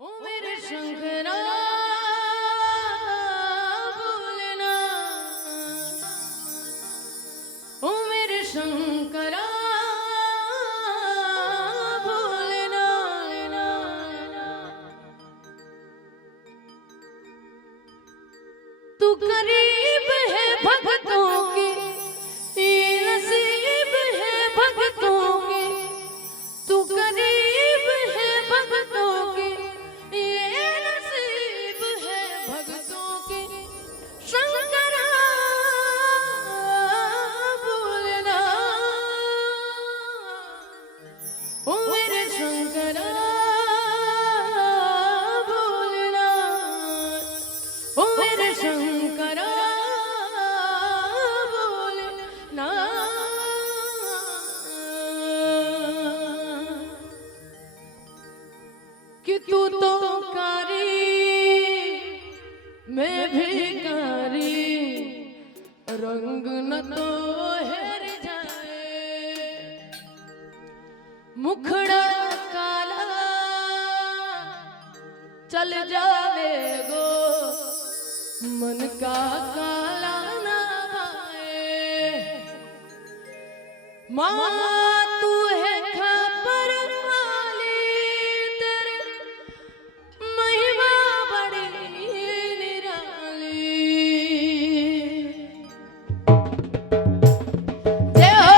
ओ मेरे शंकरा बोलना, ओ मेरे शंकरा बोलना, तू करीब है भक्तों की, ये नसीब है भक्तों की, तू करीब है भक्तों की, ये नसीब है भक्तों की। शंकरा बोलना, ओ मेरे शंकरा बोलना, ओ मेरे शंकरा बोलना। कि तू तो कारी मैं भिखारी, रंग न तो हेर जाए, मुखड़ा काला चल जावे गो, मन का काला ना भाए। माँ तू है खबर वाली, तेरे महिमा बड़ी निराली। जय हो।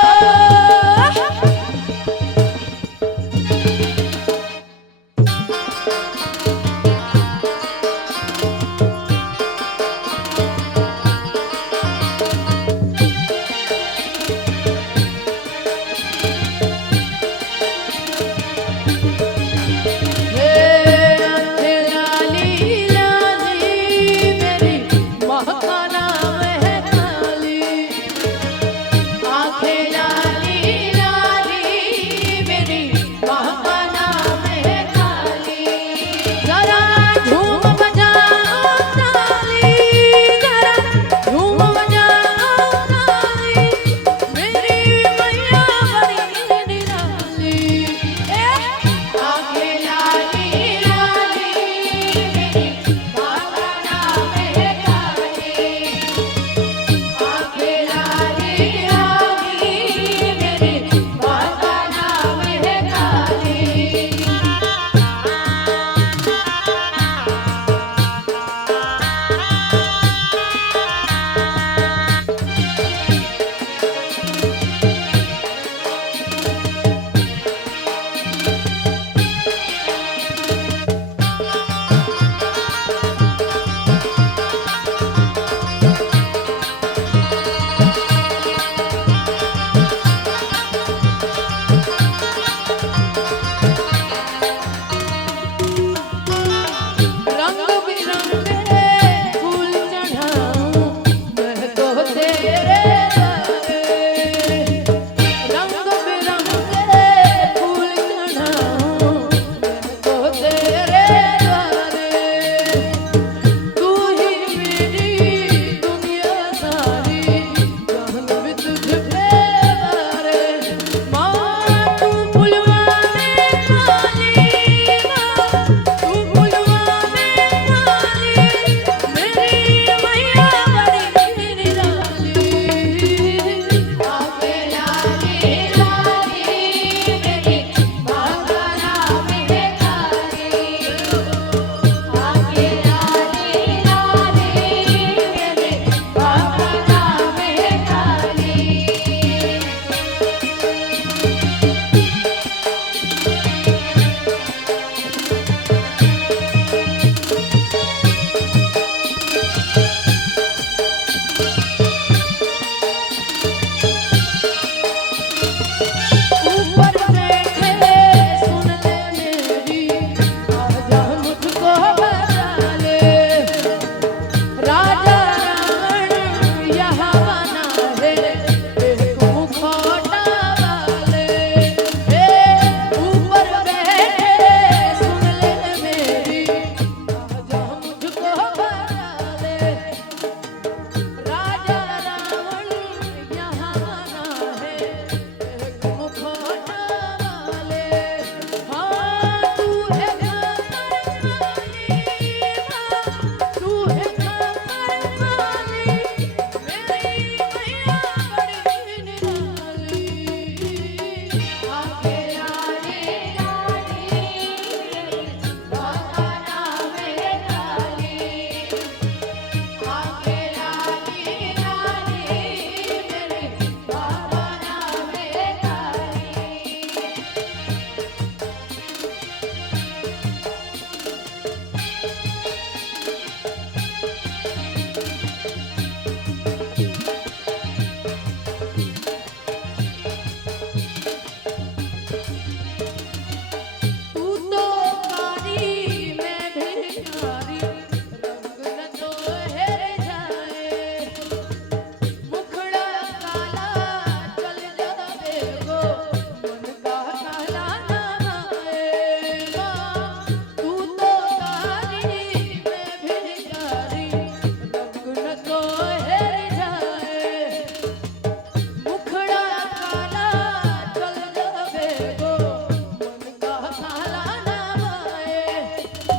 खाला ना बाए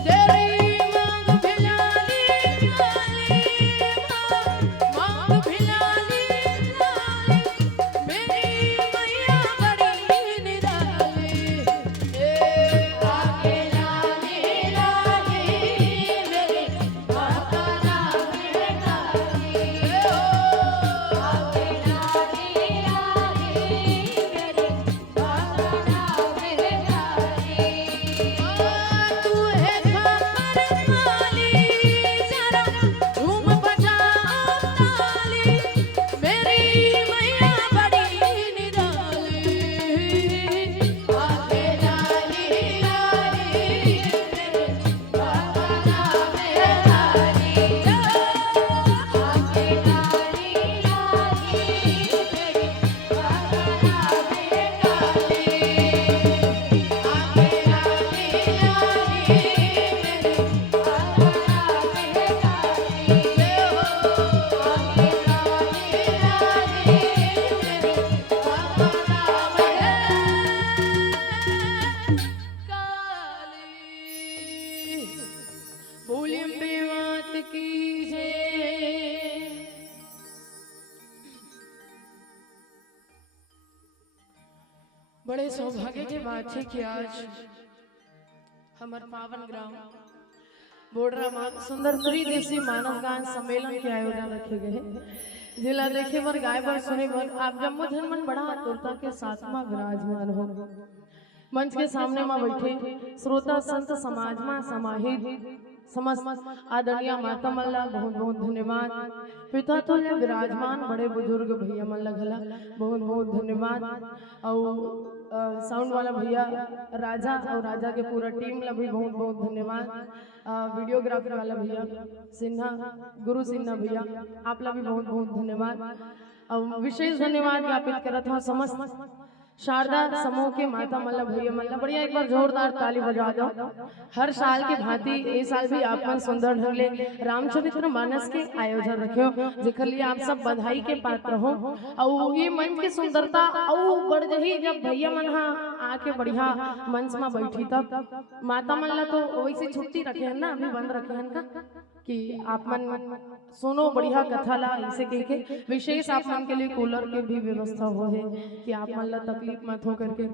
तेरी मांग भिलाली लाली मांग भिलाली लाली मेरी मैया बड़ी निराली आगे लाली लाली मेरी माता नाम है काली आगे लाली लाली मेरी माता नाम है काली तू है खबर वाली जरा झूम बजाओ ताली मेरी मैया बड़ी निराली आगे लाली लाली मेरे बाबा नाम है काली आगे लाली लाली मेरे बाबा नाम है काली आगे लाली लाली मेरे बाबा नाम है काली आगे लाली लाली मेरे बाबा नाम है काली बोलिम बेवात की जय बड़े सौभाग्य के बात है कि आज हमारे पावन ग्राम बोडरा माँ सुंदर त्रिदेशीय मानव गान सम्मेलन के आयोजन रखे गए हैं जिला देखे बर गाय बर सुने बर आप जम्मू धनमन बड़ा आतुरता के साथ में विराजमान हो मंच के सामने में बैठे श्रोता संत समाज में समाहित समस्त आदरणीय माता मल्ला बहुत बहुत धन्यवाद पिता तुल्य विराजमान बड़े बुजुर्ग भैया मल्ला घला बहुत बहुत धन्यवाद और साउंड वाला भैया राजा और राजा के पूरा टीम ला भी बहुत बहुत धन्यवाद वीडियोग्राफर वाला भैया सिन्हा गुरु सिन्हा भैया आप ला भी बहुत बहुत धन्यवाद और विशेष धन्यवाद ज्ञापित करत हूँ समस्त शारदा समूह के माता मल्ला भैया मल्ला बढ़िया एक बार जोरदार ताली बजा दो हर साल के भांति इस साल भी आप मन सुंदर ढंग ले रामचरित्र मानस के आयोजन रखे जेकर लिए आप सब बधाई के पात्र हो और ये मंच की सुंदरता और बढ़ जही जब भैया मन आके बढ़िया मंच में बैठी तब माता मल्ला तो वैसे छुट्टी रखे हैं ना अभी बंद रखे हैं का कि आप मन सुनो बढ़िया कथा ला इसे कह के विशेष आप मन के लिए कूलर के भी व्यवस्था हो है कि आप मन ला तकलीफ मत हो करके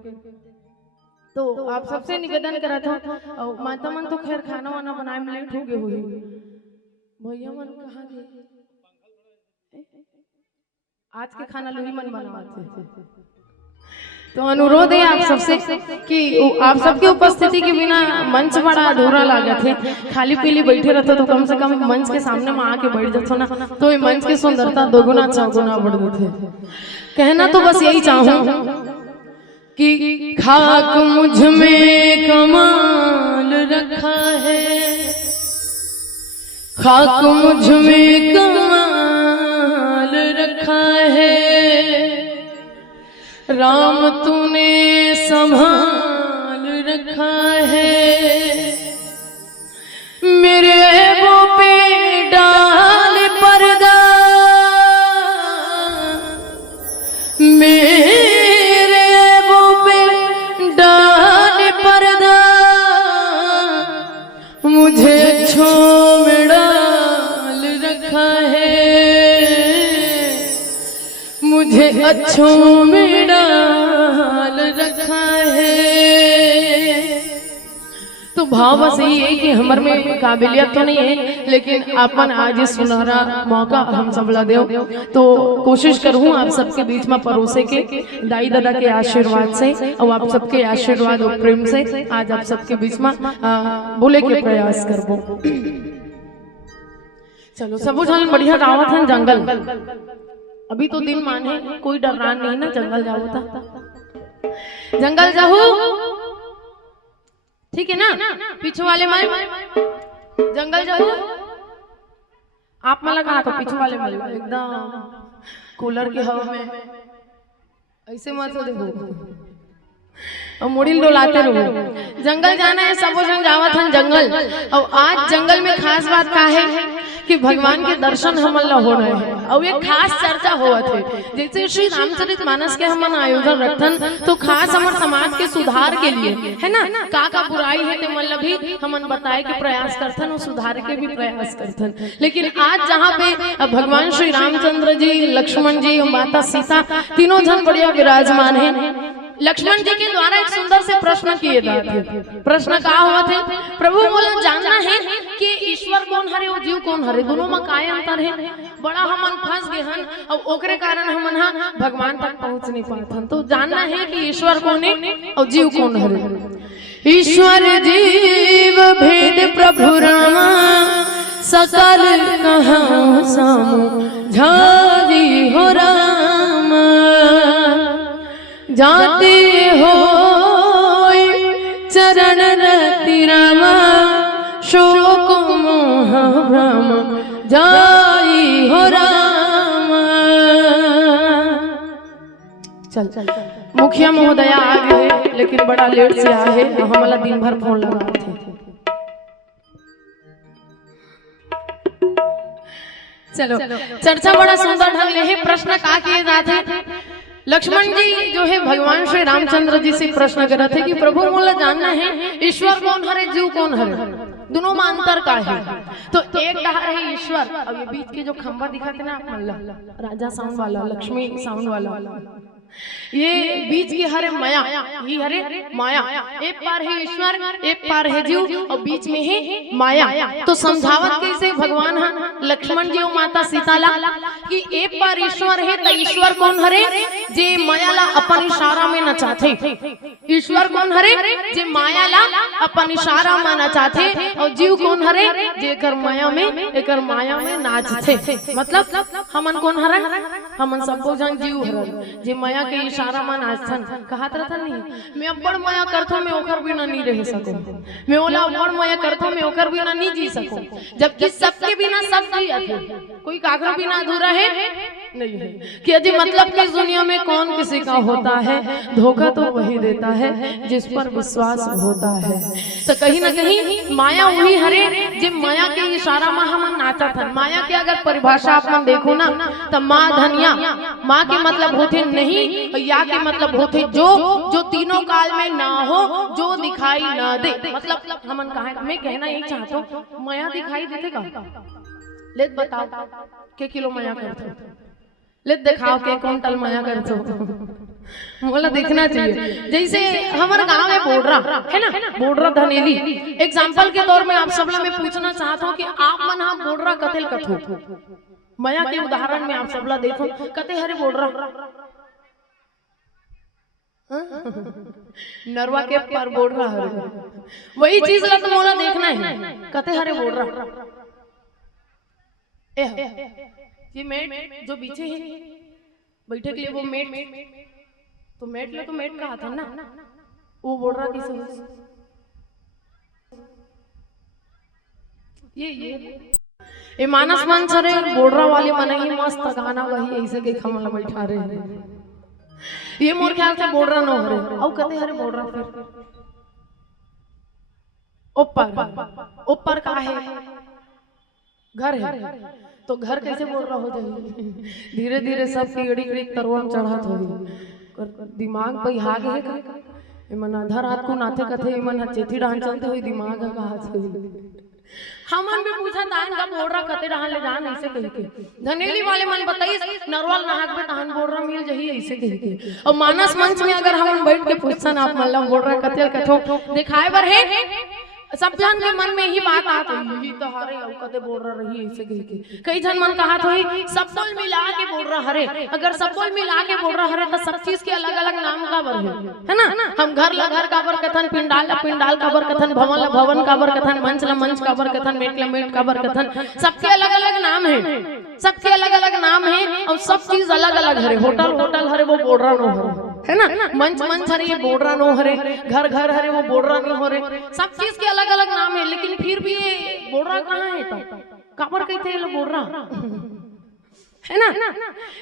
तो आप सबसे निवेदन करा था और माता मन तो खैर खाना वाना बनाए में लेट हो गए हुई भैया मन कहाँ गए आज के खाना लोही मन बनवाते थे तो अनुरोध है आप सबसे कि आप सबके उपस्थिति के बिना मंच बड़ा अधूरा लागत है खाली पीली बैठे रहते तो कम से कम मंच के सामने में आके बैठ जाते ना तो ये मंच की सुंदरता दोगुना चौगुना बढ़ जाते कहना तो बस यही चाहूं कि खाक मुझ में कमाल रखा है खाक मुझ में कमाल रखा है राम तूने संभाल रखा है मेरे ऐबों पे डाल पर्दा मेरे ऐबों पे डाल पर्दा मुझे अच्छों में डाल रखा है मुझे अच्छों में डाल रखा है तो भाव बस यही है कि हमारे में काबिलियत तो नहीं है लेकिन अपन आज इस सुनहरा मौका हम सब ला दो तो कोशिश करूँ आप सबके बीच में परोसे के दाई दादा के आशीर्वाद से और आप सबके आशीर्वाद और प्रेम से आज आप सबके बीच में बोले के प्रयास करबो चलो सब जन बढ़िया गावत है जंगल अभी तो दिन माने कोई डरान नहीं ना जंगल जाओ था जंगल जाओ ठीक है ना पीछे वाले माल जंगल जाओ आप मला कहा तो पीछे वाले माल एकदम कूलर की हवा में ऐसे मत देखो और मुड़ी डोलाते रहो जंगल जाना है सब जन जावत हन जंगल और आज जंगल में खास बात का है कि भगवान के दर्शन हमन ला होना है और एक खास चर्चा हुआ थे जैसे श्री रामचरितमानस के हमन आयोजन रखथन तो खास हमारे समाज के सुधार के लिए है ना का बुराई है ते मन ला भी हमन बताए के प्रयास करथन और सुधार के भी प्रयास करथन। लेकिन आज जहाँ पे भगवान श्री रामचंद्र जी, लक्ष्मण जी और माता सीता तीनों जन बढ़िया विराजमान है। लक्ष्मण जी के द्वारा एक सुंदर से प्रश्न किए गए थे। प्रश्न कहा हुआ थे, प्रभु बोला जानना है कि ईश्वर कौन हरे और जीव कौन हरे, दोनों में काय अंतर है। बड़ा हमन फंस गए हन और ओकरे कारण हमन हा भगवान तक पहुंच नहीं पाथन। तो जानना है कि ईश्वर कौन है और जीव कौन हरे। ईश्वर जीव भेद प्रभु रामा सकल कहां सामु झाजी हो राम जाते हो चरण रति रामा शोक मोह भ्रम जाई हो राम। चल मुखिया महोदया आ गए लेकिन बड़ा लेट से आए है, हमारा दिन भर फोन लगा थे। चलो चर्चा बड़ा सुंदर ढंग है। प्रश्न का किए जाते, लक्ष्मण जी जो है भगवान श्री रामचंद्र जी से प्रश्न कर रहे थे कि प्रभु मोला जानना है ईश्वर कौन हरे जीव कौन हरे, दोनों में अंतर का है। तो एक कहा है ईश्वर, अब ये बीच के जो खंबा दिखाते ना आप मल्ला राजा साउंड वाला, लक्ष्मी साउंड वाला, ये बीच की हरे माया, ये हरे माया, एक पार है ईश्वर एक पार है जीव और बीच में है माया। तो समझावत कैसे भगवान हा लक्ष्मण जी और माता सीता ला कि एक पार ईश्वर है तो ईश्वर कौन हरे जे माया ला अपन इशारा में नचाथे, ईश्वर कौन हरे जे माया ला अपन इशारा में नचाथे और जीव कौन हरे जे कर माया में नाचथे। मतलब हमन कौन हरे, हमन सबको जन जीव हरन जे माया के इशारा में नाचथन। कहत रहथन नहीं मैं अब्बड़ माया करथो मैं ओकर बिना नहीं रह सकूं, मैं ओला अब्बड़ माया करथो मैं ओकर बिना नहीं जी सकूं। जबकि सबके बिना सब जियत है, कोई काकरो बिना अधूरा है नहीं है। कि यदि मतलब कि दुनिया में कौन किसी का होता है, धोखा तो वही देता है जिस पर विश्वास होता है। तो कहीं ना कहीं माया वही हरे जे माया के इशारा में हम नाचा था। माया के अगर परिभाषा आप मन देखो ना तो माँ धनिया, माँ के मतलब होते नहीं, या के मतलब होते जो तीनों काल में ना हो, जो दिखाई ना दे। मतलब हमन कहा मैं कहना यही चाहता हूँ, माया दिखाई देते का ले बताओ के किलो माया करते, ले दिखाओ के क्विंटल माया करते मोला देखना चाहिए। जैसे हमारे गांव में बोडरा है ना, बोडरा धनेली एग्जाम्पल के तौर में आप सब मैं पूछना चाहता हूँ कि आप मन हाँ बोडरा कतेल कथो, माया के उदाहरण में आप सब देखो कते हरे बोडरा नरवा के पर बोडरा हरे, वही चीज ला तो मोला देखना है कते हरे बोडरा। ये मेट जो पीछे है बैठे के लिए वो मेट, तो मेट ले तो मेट कहा था ना, वो बोल रहा किसे ये मानस मन सरे बोडरा वाले मन ही मस्त गाना वही ऐसे के खमला बैठा रहे हैं। ये मोर ख्याल से बोडरा न हरे औ कते हरे बोडरा फिर ऊपर का है घर है, तो घर कैसे बोल रहा हो जाए। धीरे धीरे सब कीड़ी कीड़ी तरवन चढ़ात हो दिमाग पे हाग है इमन आधा रात को नाथे कथे इमन चेथी डांस चलते हुई दिमाग कहा से हमन भी पूछा दान का बोल रहा कते डांस ले जान ऐसे कह के धनेली वाले मन बताइए नरवाल नाहक में तान बोल रहा मिल जही ऐसे कह के। और मानस मंच में अगर हम बैठ के पूछसन आप मतलब बोल रहा कते कथो दिखाए बर है, सब जन के मन में ही बात आत है तो हरे औ कते बोल रहा रही ऐसे कह के। कई जन मन कहा तो सब बोल मिला के बोल रहा हरे, अगर सब बोल मिला के बोल रहा हरे तो सब चीज के अलग अलग नाम का बर है ना। हम घर ला घर का बर कथन, पिंडाल ला पिंडाल का बर कथन, भवन ला भवन का बर कथन, मंच ला मंच का बर कथन, मेट ला मेट का बर कथन, सबके अलग अलग नाम है, सबके अलग अलग नाम है और सब चीज अलग अलग हरे। होटल होटल हरे वो बोल रहा नो हरे है ना, मंच मंच हरे ये बोल रहा नो हरे, घर घर हरे वो बोल रहा नहीं हो रहे, सब चीज के अलग अलग नाम है। लेकिन फिर भी ये बोल रहा कहाँ है तो काबर कहते हैं बोल रहा है ना।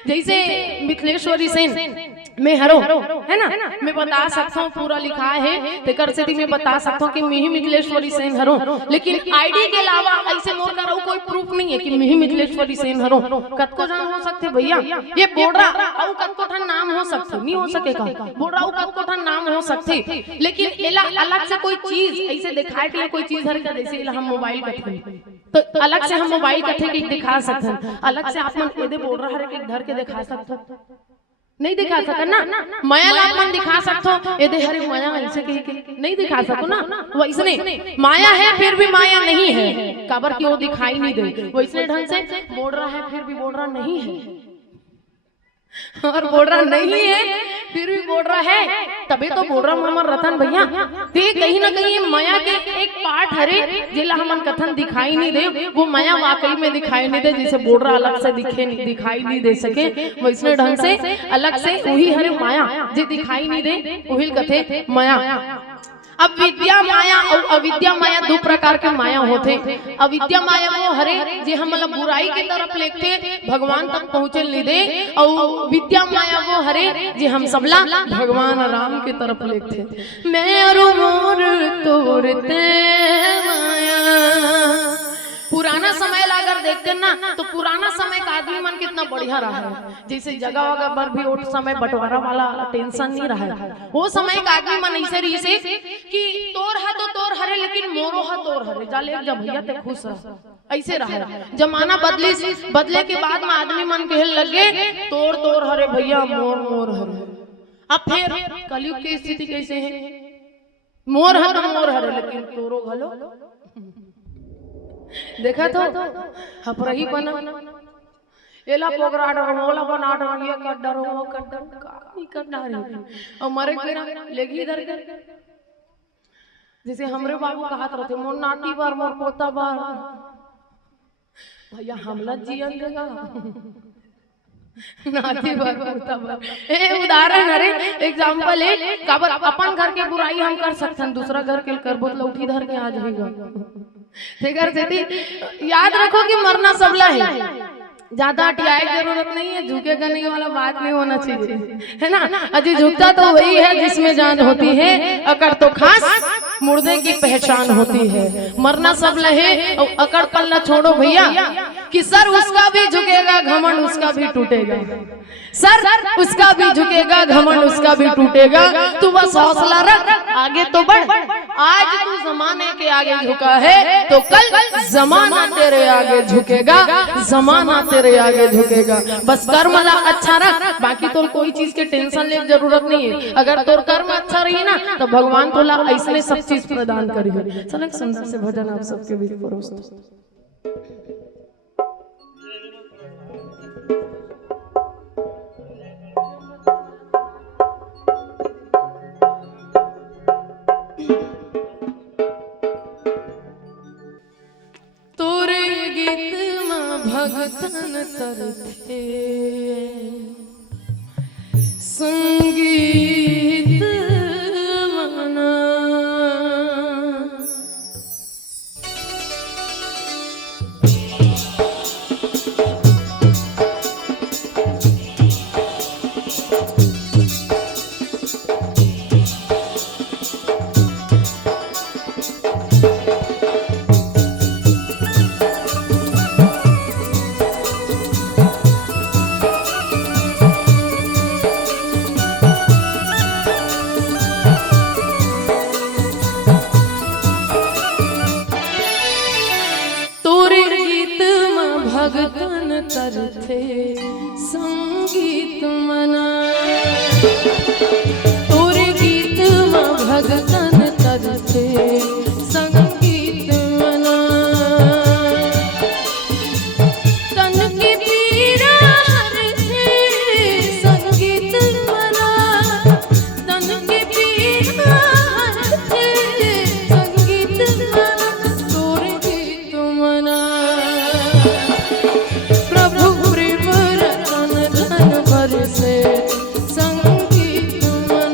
जैसे मिथिलेश्वरी सेन मैं हरो है ना, मैं बता सकता हूँ पूरा लिखा है तेकर से मैं बता सकता हूँ कि मैं ही मिथिलेश्वरी सेन हरो, लेकिन आईडी के अलावा ऐसे मोर का कोई प्रूफ नहीं है कि मैं ही मिथिलेश्वरी सेन हरो। कतको जान हो सकते भैया, ये बोडरा और कतको ठन नाम हो सकते, नहीं हो सकेगा बोडरा और कतको ठन नाम हो सकते, लेकिन एला अलग से कोई चीज ऐसे दिखाए के लिए कोई चीज हर का, जैसे हम मोबाइल का तो अलग से हम मोबाइल कथे के दिखा सकते हैं, अलग से आप मन एदे बोल रहा है कि धर के दिखा सकते नहीं दिखा सका ना, माया लाभ मन दिखा सकते हो एदे हरे माया ऐसे के नहीं दिखा सको ना। वैसने माया है फिर भी माया नहीं है, काबर की वो दिखाई नहीं दे, वैसने ढंग से बोल रहा है फिर भी बोल रहा नहीं है, और बोल रहा नहीं है फिर भी बोल रहा है, तभी तो बोल रहा हमार रतन भैया ते कहीं ना कहीं माया के एक पार्ट हरे जिला हमन कथन दिखाई नहीं दे, वो माया वाकई में दिखाई नहीं दे, जैसे बोल रहा अलग से दिखाई नहीं दे सके, वैसने ढंग से अलग से वही हरे माया जो दिखाई नहीं दे वही कथे माया। अब विद्या माया और अविद्या माया दो प्रकार के माया होते। अविद्या माया वो हरे जे हम मतलब बुराई की तरफ लेते भगवान तक पहुँचे नहीं दे, और विद्या माया वो हरे जे हम सबला भगवान राम की तरफ लेते। मैं और मोर तोरते माया, पुराना समय अगर देखते ना तो पुराना समय का आदमी मन कितना बढ़िया रहा है, जैसे जगह वगह पर भी उस समय बंटवारा वाला टेंशन नहीं रहा है, वो समय का आदमी मन ऐसे रही से कि तोर है तो तोर हरे लेकिन मोरो है तोर हरे जाले जब भैया ते खुश रहा, ऐसे रहा। जमाना बदले के बाद में आदमी मन कहे लगे तोर तोर हरे भैया मोर मोर हरे। अब फिर कलयुग की स्थिति कैसे है, मोर है तो मोर हरे लेकिन तोरो घलो देखा तो हपरही बना एला पोगरा डर मोला बना डर ये कर डर वो कर डर नहीं करना रे, और मरे मेरा लेगी इधर जैसे हमरे बाबू कहत रहते मोर नाती बार मोर पोता बार, भैया हमला जीवन देगा नाती बार पोता बार, ए उदाहरण अरे एग्जांपल है, काबर अपन घर के बुराई हम कर सकते हैं, दूसरा घर के करबो तो उठी धर के आ जाएगा। याद रखो कि मरना सबला है, ज्यादा अटियाए की जरूरत नहीं है, झुके करने वाला बात नहीं होना चाहिए, है ना। अजी झुकता तो वही है जिसमें जान होती है, अकड़ तो खास मुर्दे की पहचान होती है। मरना सबला है और अकड़ पल्ला छोड़ो भैया कि सर उसका भी झुकेगा घमंड उसका भी टूटेगा, सर उसका भी झुकेगा घमंड उसका भी टूटेगा, तू बस हौसला रख आगे तो बढ़, आज तू जमाने के आगे झुका है तो कल जमाना तेरे आगे झुकेगा, जमाना तेरे आगे झुकेगा। बस कर्म ला अच्छा रख, बाकी तो कोई चीज के टेंशन ले जरूरत नहीं है, अगर तोर कर्म अच्छा रही ना तो भगवान तोला ऐसे सब चीज प्रदान करेगा। चलो एक सुंदर से भजन आप सबके बीच परोसते। भगतन तरथे संगीत मना, भगतन तरथे संगीत मना, तोरे गीत में भगतन तरथे संगीत मना, तन की पीड़ा हरथे संगीत मना, तन की पीड़ा हरथे संगीत मना, तोरे गीत मना, प्रभु प्रेम रतन धन भर से संगीत मना।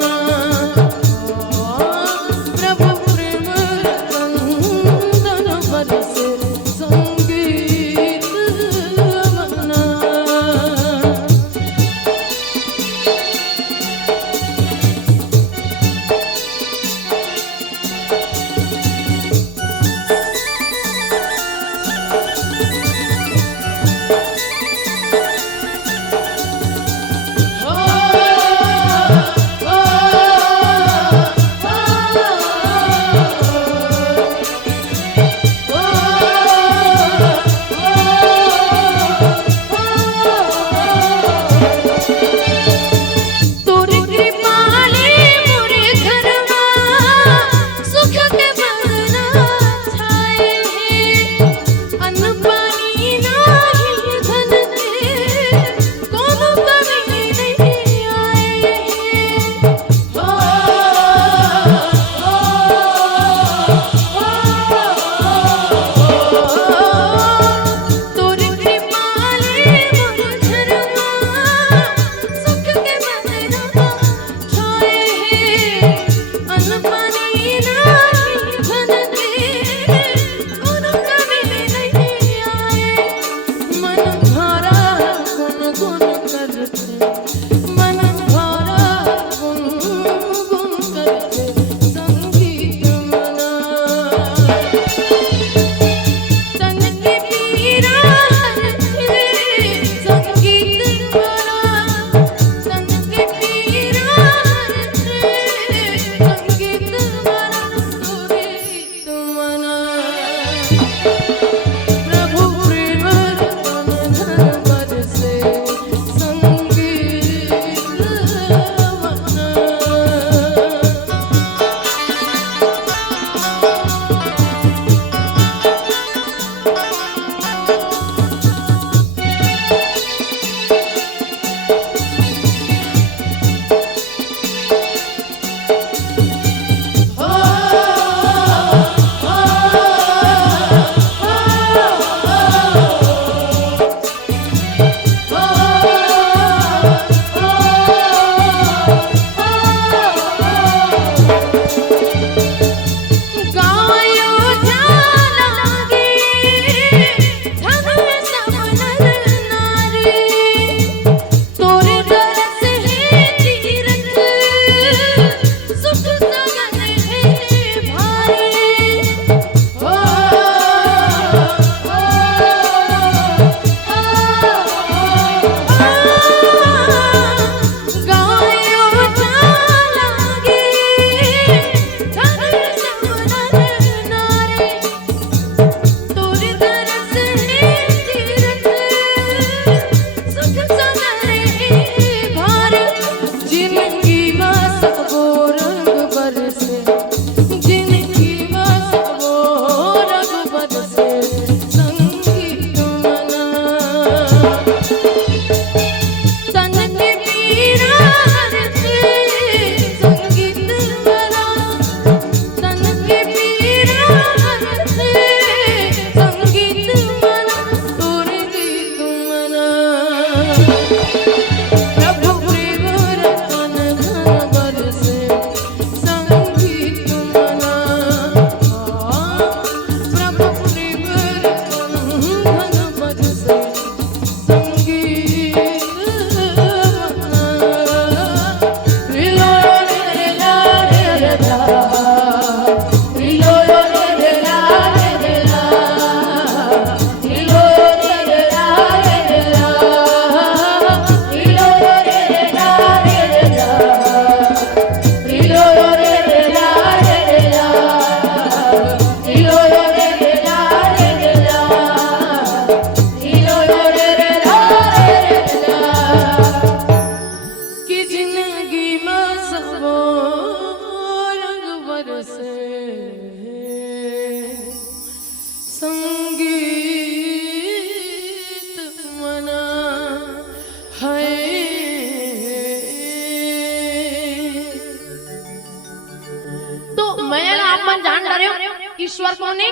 ईश्वर को ने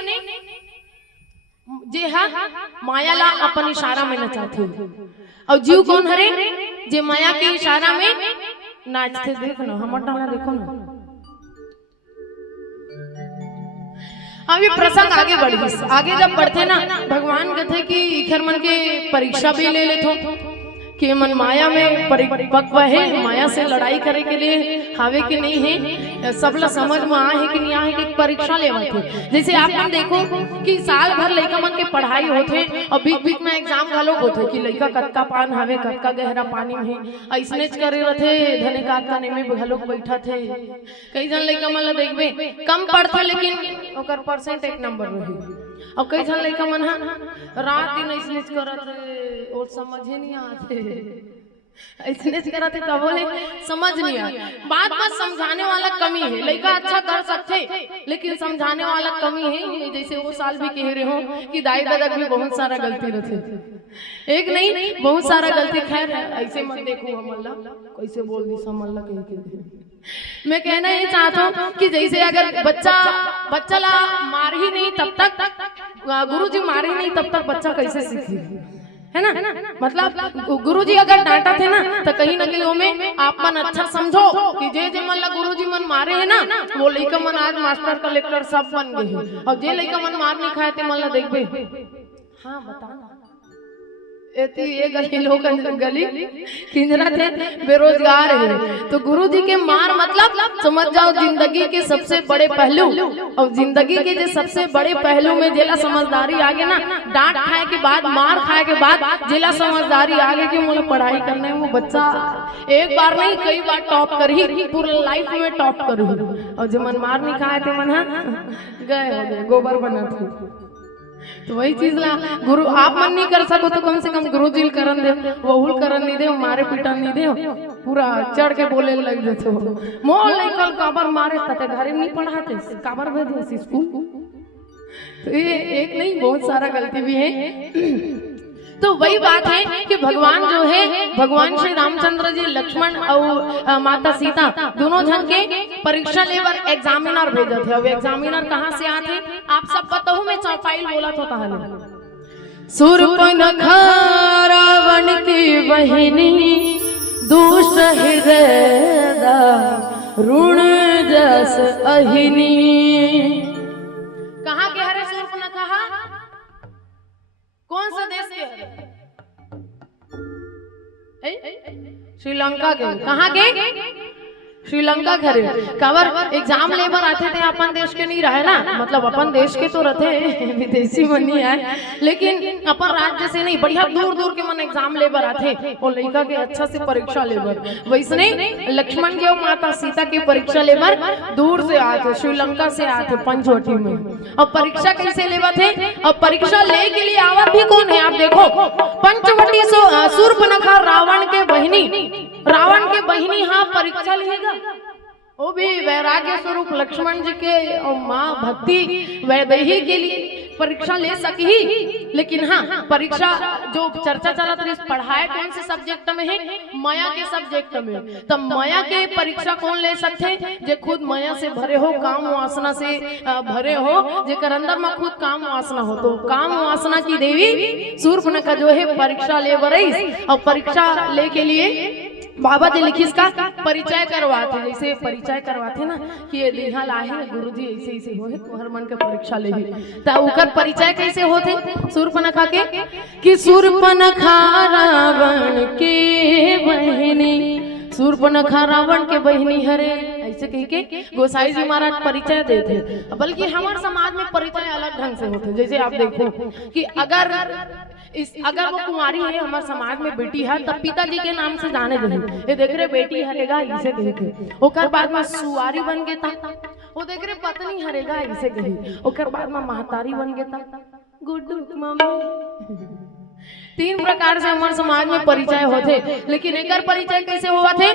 जे हा माया ला अपन इशारा में नचाथे और जीव कौन हरे जे माया के इशारा में नाचते। देखो ना हमर डाला देखो ना। अभी प्रसंग आगे बढ़ी, आगे जब बढ़ते ना भगवान कहते कि खैर मन के परीक्षा भी ले लेते कि मन माया में परिपक्व है, माया से लड़ाई करे के लिए हावे कि नहीं है, सबला समझ में आए है कि नहीं आए कि परीक्षा लेवा थे। जैसे आप मन देखो कि साल भर लड़का मन के पढ़ाई होते और बीच बीच में एग्जाम घलोक होते कि लड़का कतका पान हवे कतका गहरा पानी में ऐसने करे रथे धने का में घलोक बैठा थे। कई जन लड़का मन ला देखबे कम पढ़थे लेकिन ओकर परसेंट एक नंबर रही और कई जन लड़का मन रात दिन ऐसने करत और समझे नहीं आते ऐसने करते तब बोले समझ नहीं आ बात में समझाने वाला कमी है। लड़का अच्छा कर सकते लेकिन समझाने वाला कमी है। जैसे वो साल भी कह रहे हो कि दाई दादा भी बहुत सारा गलती रहते, एक नहीं बहुत सारा गलती। खैर ऐसे मत देखो हमल्ला कैसे बोल दी समल्ला कहीं के। मैं कहना ये चाहता हूँ कि जैसे अगर बच्चा ला मार ही नहीं तब तक गुरुजी मारे नहीं तब तक बच्चा कैसे सीखे, है ना। मतलब गुरुजी अगर डांटा थे ना तो कहीं ना कहीं में आप मन अच्छा समझो कि जे मन ला गुरुजी मन मारे है ना वो लड़का मन आज मास्टर कलेक्टर सब बन गए और जे लड़का मन मार नहीं खाए थे मन ला देखबे। हाँ बता ये गली लोग गली किंजरा थे बेरोजगार है तो गुरुजी के मार मतलब समझ जाओ जिंदगी के सबसे बड़े पहलू और जिंदगी के जो सबसे बड़े पहलू में जेला समझदारी आगे ना डांट खाए के बाद मार खाए के बाद जेला समझदारी आगे की मुझे पढ़ाई करने में वो बच्चा एक बार नहीं कई बार टॉप कर ही पूरा लाइफ में टॉप कर और जो मन मार नहीं खाए थे मन गए हो गए गोबर बना थे। तो वही चीज ला गुरु आप मन नहीं कर सको तो कम से कम गुरु जी करन दे वहुल करन नहीं दे मारे पिटन नहीं दे पूरा चढ़ के बोले लग जाते हो मोल नहीं कल काबर मारे तते घरे नहीं पढ़ाते काबर भेजे स्कूल। तो ये एक नहीं बहुत सारा गलती भी है। तो वही बात है कि भगवान जो है भगवान श्री रामचंद्र जी लक्ष्मण और माता सीता दोनों जन के परीक्षा लेवर एग्जामिनर भेजे थे। अब एग्जामिनर कहाँ से आते आप सब बताओ मैं चौपाई बोला तो पहले शूर्पणखा रावण की बहिनी दुष्ट हृदय ऋण जस अहिनी। कहाँ के हरे शूर्पणखा कौन सा देश के श्रीलंका के। कहाँ के श्रीलंका घरे कवर एग्जाम लेबर आते थे अपन देश के नहीं रहे ना मतलब अपन देश के तो रहते विदेशी मन नहीं आए लेकिन अपन राज्य से नहीं बढ़िया दूर दूर के मन एग्जाम लेबर आते और लड़का के अच्छा से परीक्षा लेबर। वैसने लक्ष्मण के और माता सीता की परीक्षा लेबर दूर से आते श्रीलंका से आते पंचवटी में। और परीक्षा कैसे लेबर थे और परीक्षा ले के लिए आवत भी कौन है आप देखो पंचवटी शूर्पणखा रावण के बहिनी हाँ परीक्षा लेगा वो भी वैराग्य स्वरूप लक्ष्मण जी के और माँ भक्ति वैदेही के लिए परीक्षा ले सकी। लेकिन हाँ परीक्षा जो चर्चा चला था पढ़ाई कौन से सब्जेक्ट में है माया के सब्जेक्ट में। तब माया के परीक्षा कौन ले सकते जो खुद माया से भरे हो काम वासना से भरे हो जेकर अंदर में खुद काम वासना हो। तो काम वासना की देवी शूर्पणखा जो है परीक्षा ले बरई और परीक्षा ले के लिए बाबा जी लिखिस का परिचय करवाते। जैसे परिचय करवाते ना कि ये देहा लाहे गुरुजी ऐसे ऐसे होए तोहर मन के परीक्षा ले त ओकर परिचय कैसे होते शूर्पणखा के कि शूर्पणखा रावण के बहिनी शूर्पणखा रावण के बहिनी हरे ऐसे कह के गोसाई जी महाराज परिचय देते। बल्कि हमारे समाज में परिचय अलग ढंग से होते। जैसे आप देखो कि अगर वो कुंवारी है हमारे समाज में बेटी है तब पिताजी के नाम से जाने दे ये देख रहे बेटी हरेगा इसे कहे ओकर बाद में सुवारी बन गए था वो देख रहे पत्नी हरेगा इसे कहे ओकर बाद में महतारी बन गए था गुड्डू मम्मी। 3 प्रकार से हमारे समाज में परिचय होते। लेकिन एक परिचय कैसे हुआ थे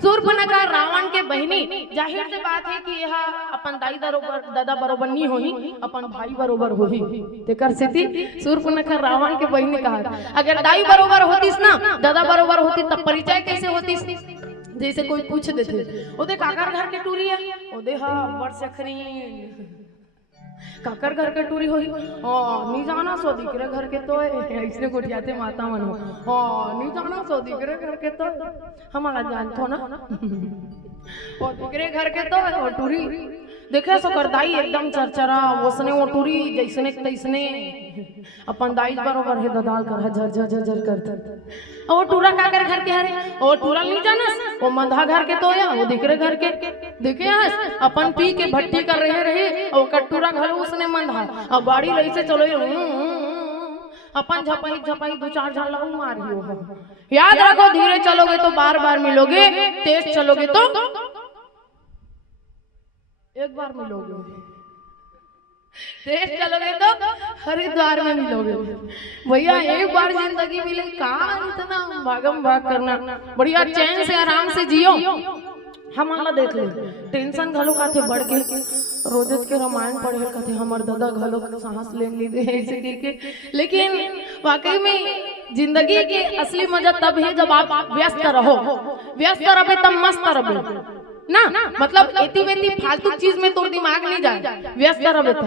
शूर्पणखा रावण के बहिनी। जाहिर से बात है कि यह अपन दाई दादा बरोबर नहीं होही अपन भाई बरोबर होही तेकर स्थिति शूर्पणखा रावण के बहिनी कहा। अगर दाई बरोबर होतीस ना दादा बरोबर होती तब परिचय कैसे होतीस जैसे कोई पूछ देते ओदे काकर घर के टूरी है ओदे हा बड़ सखरी काकर घर के टूरी होई नहीं जाना सो दिकरे घर के तो ऐसने गोठियाते माता मन नहीं जाना सो दिकरे घर के तो हमारा जानतो ना और दिकरे घर के तो और टूरी देखे सो कर दाई एकदम चरचरा ओसने वो टूरी जैसने तैसने अपन दाई बरोबर है ददाल कर झर झर झर झर करते और टूरा काकर घर के हरे और टूरा नहीं जाना वो मंधा घर के तो या वो दिकरे घर के देखे अपन पी के भट्टी कर रहे और कटूरा घर उसने मंधा और गाड़ी रही से चलो अपन झपाई झपाई दो चार झाल लगू मारी हो याद रखो धीरे चलोगे तो बार बार मिलोगे तेज चलोगे तो एक बार मिलोगे तेज चलोगे तो हरिद्वार में मिलोगे भैया एक बार जिंदगी मिले कहाँ इतना भागम भाग करना बढ़िया चैन से आराम से जियो हमारा देख ले टेंशन घलो काथे बढ़ के रोजत के रामायण पढ़े काथे हमर दादा घलो सांस ले ली ऐसे करके लेकिन वाकई में जिंदगी के असली मजा तब है जब आप व्यस्त रहे तब मस्त रहे ना मतलब एती वेती फालतू चीज में तोर दिमाग नहीं जाए व्यस्त रहे तो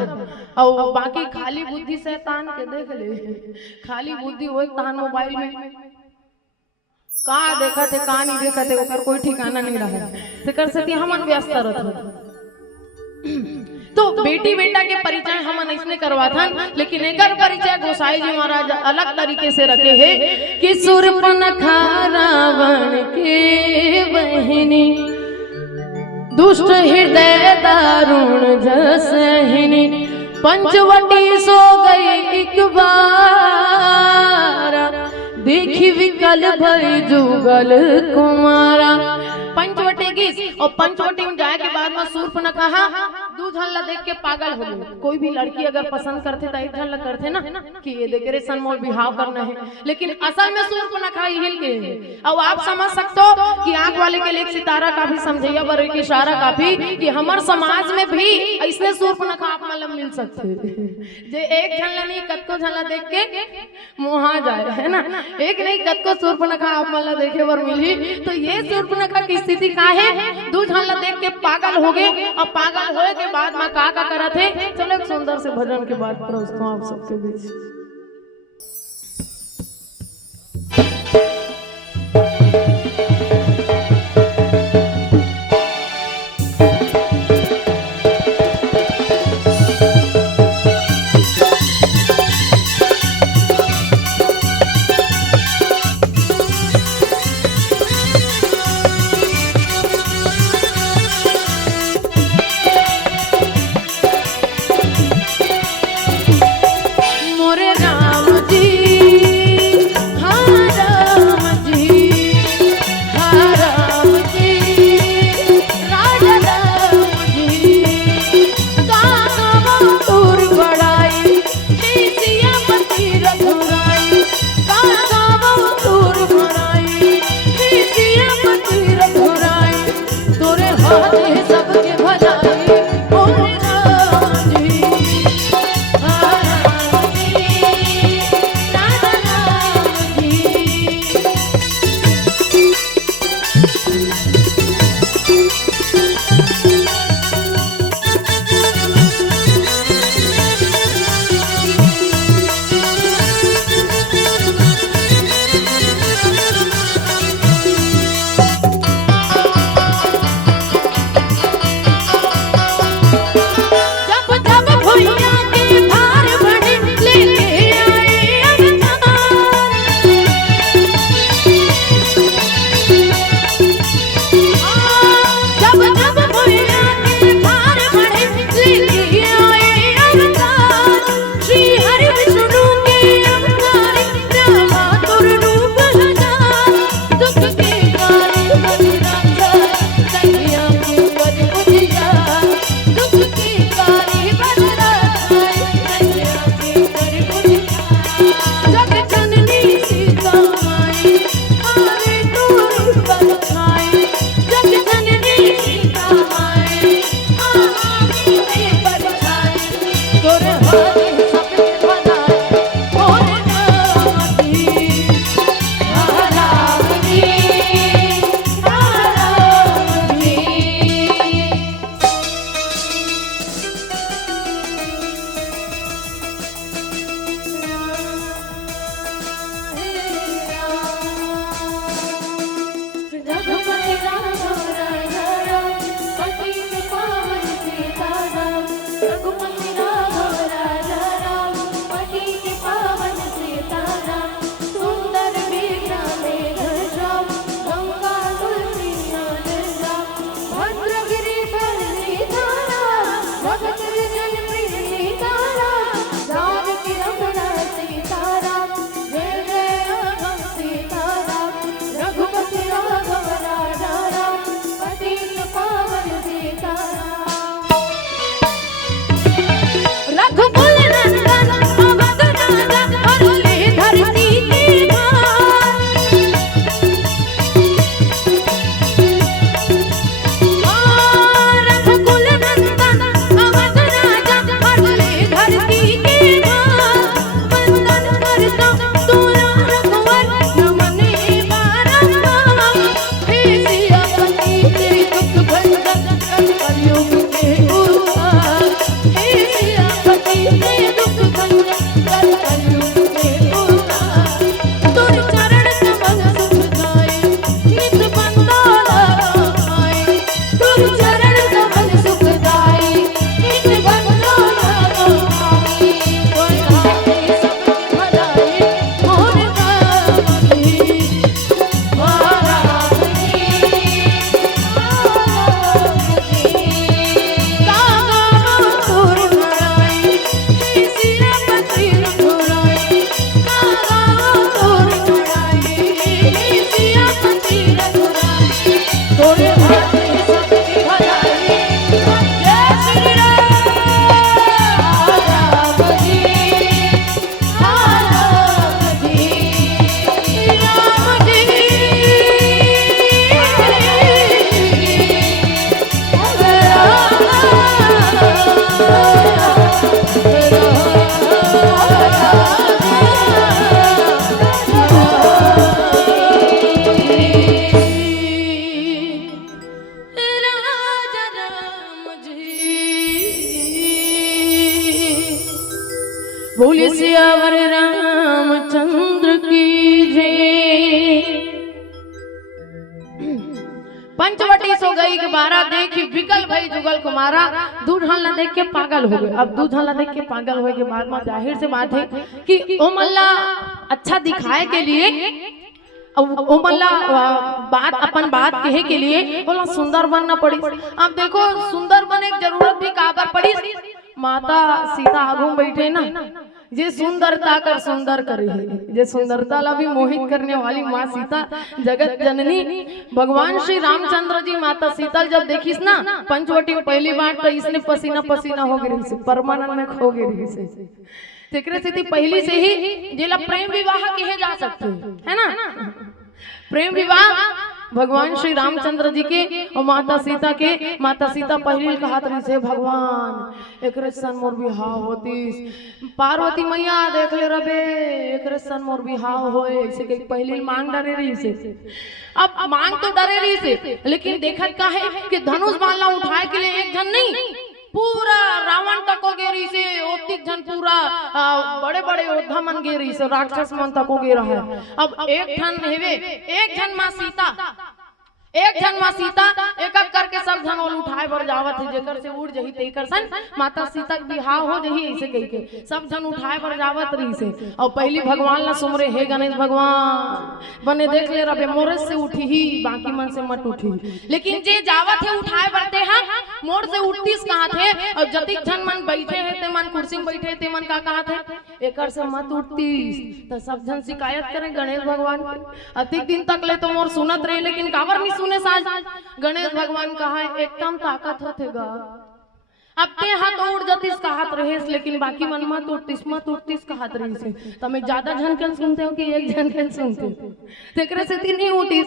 और बाकी खाली बुद्धि शैतान के देख ले खाली बुद्धि हो तान मोबाइल में कहाँ देखा थे कहाँ नहीं देखा थे ओकर कोई ठिकाना नहीं रहा तो कर सकती हमन व्यस्त रहते तो बेटी बेटा के परिचय हमन इसने करवा था लेकिन एकर परिचय गोसाई जी महाराज अलग तरीके से रखे हैं कि शूर्पणखा रावण के बहनी दुष्ट हृदय दारुण जसहिनी पंचवटी सो गई एक बार देखी विकल भई जुगल कुमारा पंचवटी की और पंचवटी में जाए के बाद में शूर्पणखा दू झल्ला देख के पागल हो गई कोई भी लड़की अगर पसंद करते तो एक झल्ला करते ना कि ये देखे रे सनमोल बिहाव करना है लेकिन असल में शूर्पणखा हिल के अब आप समझ सकते हो कि आंख वाले के लिए एक सितारा काफी समझैया बर एक इशारा काफी कि हमारे समाज में भी ऐसे शूर्पणखा आप मतलब मिल सकते जे एक झल्ला नहीं कतको झल्ला देख के मुहा जाए है ना एक नहीं कतको शूर्पणखा आप मतलब देखे बर मिली तो ये शूर्पणखा की स्थिति का है दू झल्ला देख के पागल हो गए और पागल होए के बाद में का करा थे चलो एक सुंदर से भजन के बाद प्रस्तुत हूं आप सबके बीच बोले सियावर रामचंद्र की जय। पंचवटी सो गई के 12 देखी विकल भई जुगल कुमारा। दूध हल्ला देख के पागल हो गए। अब दूध हल्ला देख के पागल हो के बाद में जाहिर से बात है कि ओ मल्ला अच्छा दिखाए के लिए ओ मल्ला बात अपन बात कहे के लिए बोला सुंदर बनना पड़ी। अब देखो सुंदर बने की जरूरत भी काबर पड़ी। माता सीता आगू बैठे ना, जे सुंदरता कर सुंदर करे है, जे सुंदरता ला भी मोहित करने वाली माँ सीता जगत जननी भगवान श्री रामचंद्र जी माता सीता जब देखिस ना पंचवटी में पहली बार तो इसने पसीना पसीना हो गई से परमानंद में खो गई से। तेकरे से पहली से ही जिला प्रेम विवाह कहे जा सकते है ना। प्रेम विवाह भगवान श्री रामचंद्र जी के और माता सीता के। माता सीता पहली कहत रही से भगवान एक सन मोर बिहाव होती। पार्वती मैया देख ले रबे एक सन मोर बिहाव होए ऐसे के पहली मांग डरे रही से। अब मांग तो डरे रही से लेकिन देखत का है कि धनुष माला उठाए के लिए एक जन नहीं पूरा रावण तको गेरी से ओतिक जन पूरा बड़े बड़े योद्धा मन गेरी से राक्षस मन तको गेरा है। अब एक जन हेवे एक जन मां सीता एक जन मां सीता एक एक करके सब जन ओल उठाए बर जावत है जेकर से उड़ जही तेकर सन माता सीता के बिहाव हो जही ऐसे कह के सब जन उठाए बर जावत रही से। और पहली भगवान ला सुमरे हे गणेश भगवान बने देख ले रबे मोर से उठी ही बाकी मन से मत उठी। लेकिन जे जावत है उठाए बरते हैं मोर से उठतीस कहा थे और जतिक जन मन बैठे है ते मन कुर्सी में बैठे ते मन का कहा थे एकर से मत उठतीस। तो सब जन शिकायत करें गणेश भगवान के अतिक दिन तक ले तो मोर सुनत रहे लेकिन काबर नहीं सुने साज। गणेश भगवान कहा एकदम ताकत होतेगा अब ते हाथ उड़ जतीस कहत रहे लेकिन बाकी मन मत उठतीस कहत रही से। तो मैं ज्यादा जन के सुनते हो कि एक जन के सुनते तेकरे से ती नहीं उठी।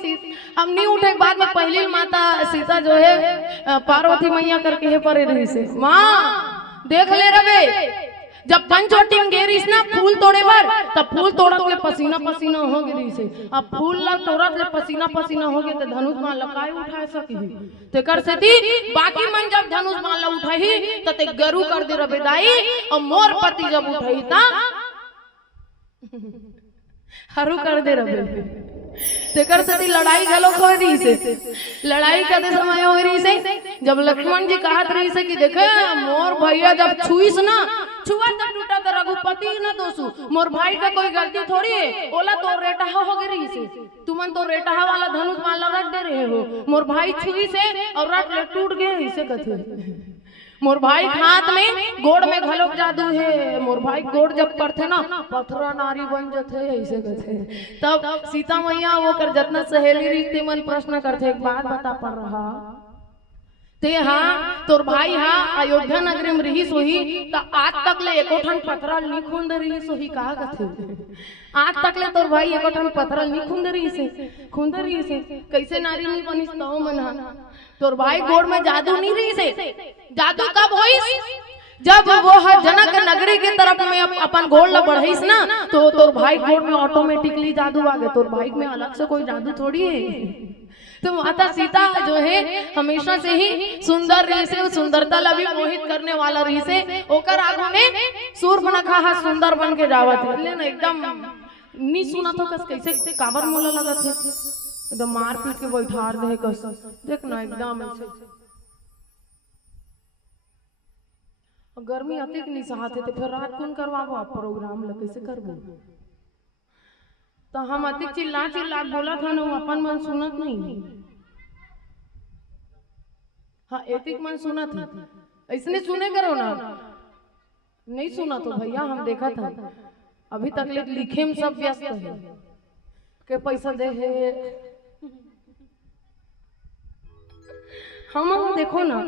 अब नहीं उठे के बाद में पहली माता सीता जो है पार्वती मैया करके है परे रही से माँ देख ले रबे जब पंचवटी में गेरीस ना फूल तोड़े बार तब फूल तोड़त ले पसीना पसीना हो गिरी से। अब फूल ला तोड़त ले पसीना पसीना हो गए तो धनुष माल लकाय उठा सकी ते कर से थी बाकी मन जब धनुष माल उठाई तो ते गरु कर दे रबे दाई और मोर पति जब उठाई ता हरू कर दे रबे तेकर से लड़ाई गलो हो रही से। लड़ाई करते समय हो रही से जब लक्ष्मण जी कहत रही से कि देखे मोर भैया जब छुईस ना छुआ तो टूटा तो रघुपति ना दोसु मोर भाई का कोई गलती थोड़ी है ओला तो रेटा हो गई से तुमन तो रेटा वाला धनुष माला रख दे रहे हो मोर भाई छुई से और रख ले टूट गए ऐसे कथे। मोर भाई हाथ में गोड़ में घलोक जादू है मोर भाई गोड़ जब पड़ते ना पथरा नारी बन जाते ऐसे कहते। तब सीता मैया वो कर जतना सहेली रही मन प्रश्न करते एक बात बता पड़ रहा ते हाँ तोर भाई हाँ अयोध्या नगरी में रही सोही तो आज तक ले एको ठन पथरल नहीं खूंद रही सोही कहा कथे आज तक ले तोर भाई एको ठन पथरल नहीं खूंद रही से कैसे नारी नहीं बनिस तो मना तोर भाई गोड़ में जादू नहीं रही से। जादू कब होइस जब वो जनक नगरी के तरफ में अपन गोड़ ला बढ़ाइस ना तो तोर भाई गोड़ में ऑटोमेटिकली जादू आ गए। तोर भाई में अलग से कोई जादू थोड़ी है। तो माता सीता जो है हमेशा से ही सुंदर रही से सुंदरता ला भी मोहित करने वाला रही से ओकर आगू में सूर्पनखा सुंदर बन के जावत है एकदम नहीं सुना तो कैसे काबर मोला लगत है एकदम मार पीट के बैठार दे कस देख ना एकदम ऐसे गर्मी अतिक नहीं सहते तो फिर रात कौन करवाबो आप प्रोग्राम ला कैसे करबो। तो हम अतिक चिल्ला बोला था ना अपन मन सुनत नहीं हाँ एतिक मन सुनत है ऐसने सुने करो ना नहीं सुना तो भैया हम देखा था अभी तक लिखे में सब व्यस्त है के पैसा दे है हम देखो ना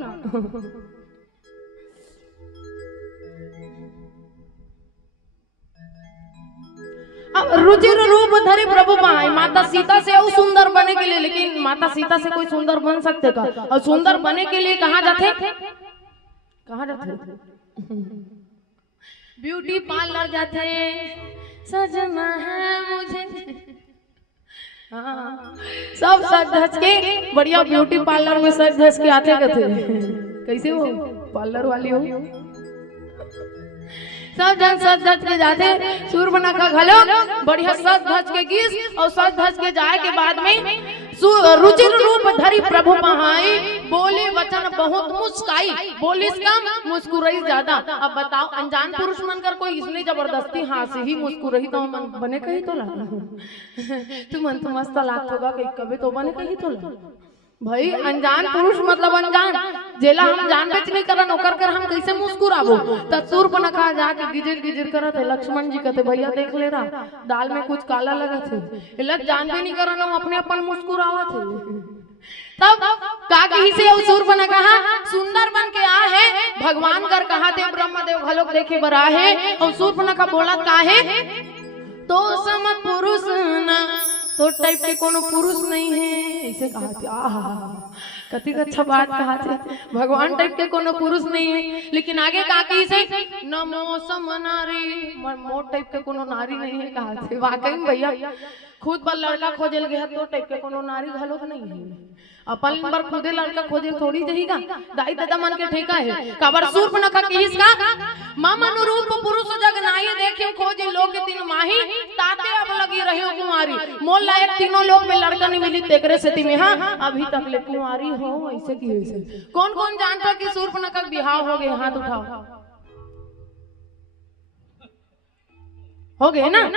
अब रुचिर रूप धरे प्रभु पाए माता सीता से और सुंदर बने के लिए। लेकिन माता सीता से कोई सुंदर बन सकते का और सुंदर बने के लिए कहाँ जाते ब्यूटी पार्लर जाते सजना है मुझे हाँ सब सज धज के बढ़िया ब्यूटी पार्लर में सज धज के आते कथे कैसे वो पार्लर वाली हो सब जन सज धज के जाते सूर्पनखा घलो बढ़िया सज धज के गीस और सज धज के जाए के बाद में रुचिर रूप धरी प्रभु पहाई, बोले वचन बहुत मुस्काई, बोलिस कम मुस्कुराई ज्यादा। अब बताओ अनजान पुरुष मनकर कोई इसने जबरदस्ती हाँ से ही मुस्कुराई तो मन बने कही तो लगा तू मन तो मस्त लाग होगा कहीं कभी तो बने कही तो लगा भाई अनजान पुरुष मतलब अनजान जेला हम जान बेच नहीं करन ओकर कर हम कैसे मुस्कुराबो। त सूर्पनखा जाके गिजिर गिजिर करत है, लक्ष्मण जी कहते भैया देख ले रहा दाल में कुछ काला लगत है, इलत जान भी नहीं करन हम अपने अपन मुस्कुरावत है। तब का कही से सूर्पनखा सुंदर बन के आ है भगवान कर कहा थे ब्रह्मदेव घलोक देखे बरा है और सूर्पनखा बोलत का है तो सम पुरुष ना तो टाइप के कोनो पुरुष नहीं है ऐसे कहा थे। आहा कति अच्छा बात कहा थे भगवान टाइप के कोनो पुरुष नहीं है। लेकिन आगे कहा कि से नमो सम नारी मोट टाइप के कोनो नारी नहीं है कहा थे। वाकई में भैया खुद पर लड़का खोजल गया तो टाइप के कोनो नारी घलोक नहीं है, अपन पर खुदे लड़का खोजे थोड़ी जहीगा दाई दादा मन के ठेका है। काबर सूर्पनखा की इसका मामा अनुरूप पुरुष जग नाई देखे खोजे लोग तीन माही ताते अब लगी रहे कुंवारी, मोल लायक तीनों लोग में लड़का नहीं मिली तेकरे से ती में हाँ अभी तक ले कुंवारी हो ऐसे की वैसे। कौन कौन जानता कि सूर्पनखा बिहाव हो गए? हाथ उठाओ। हो गए ना?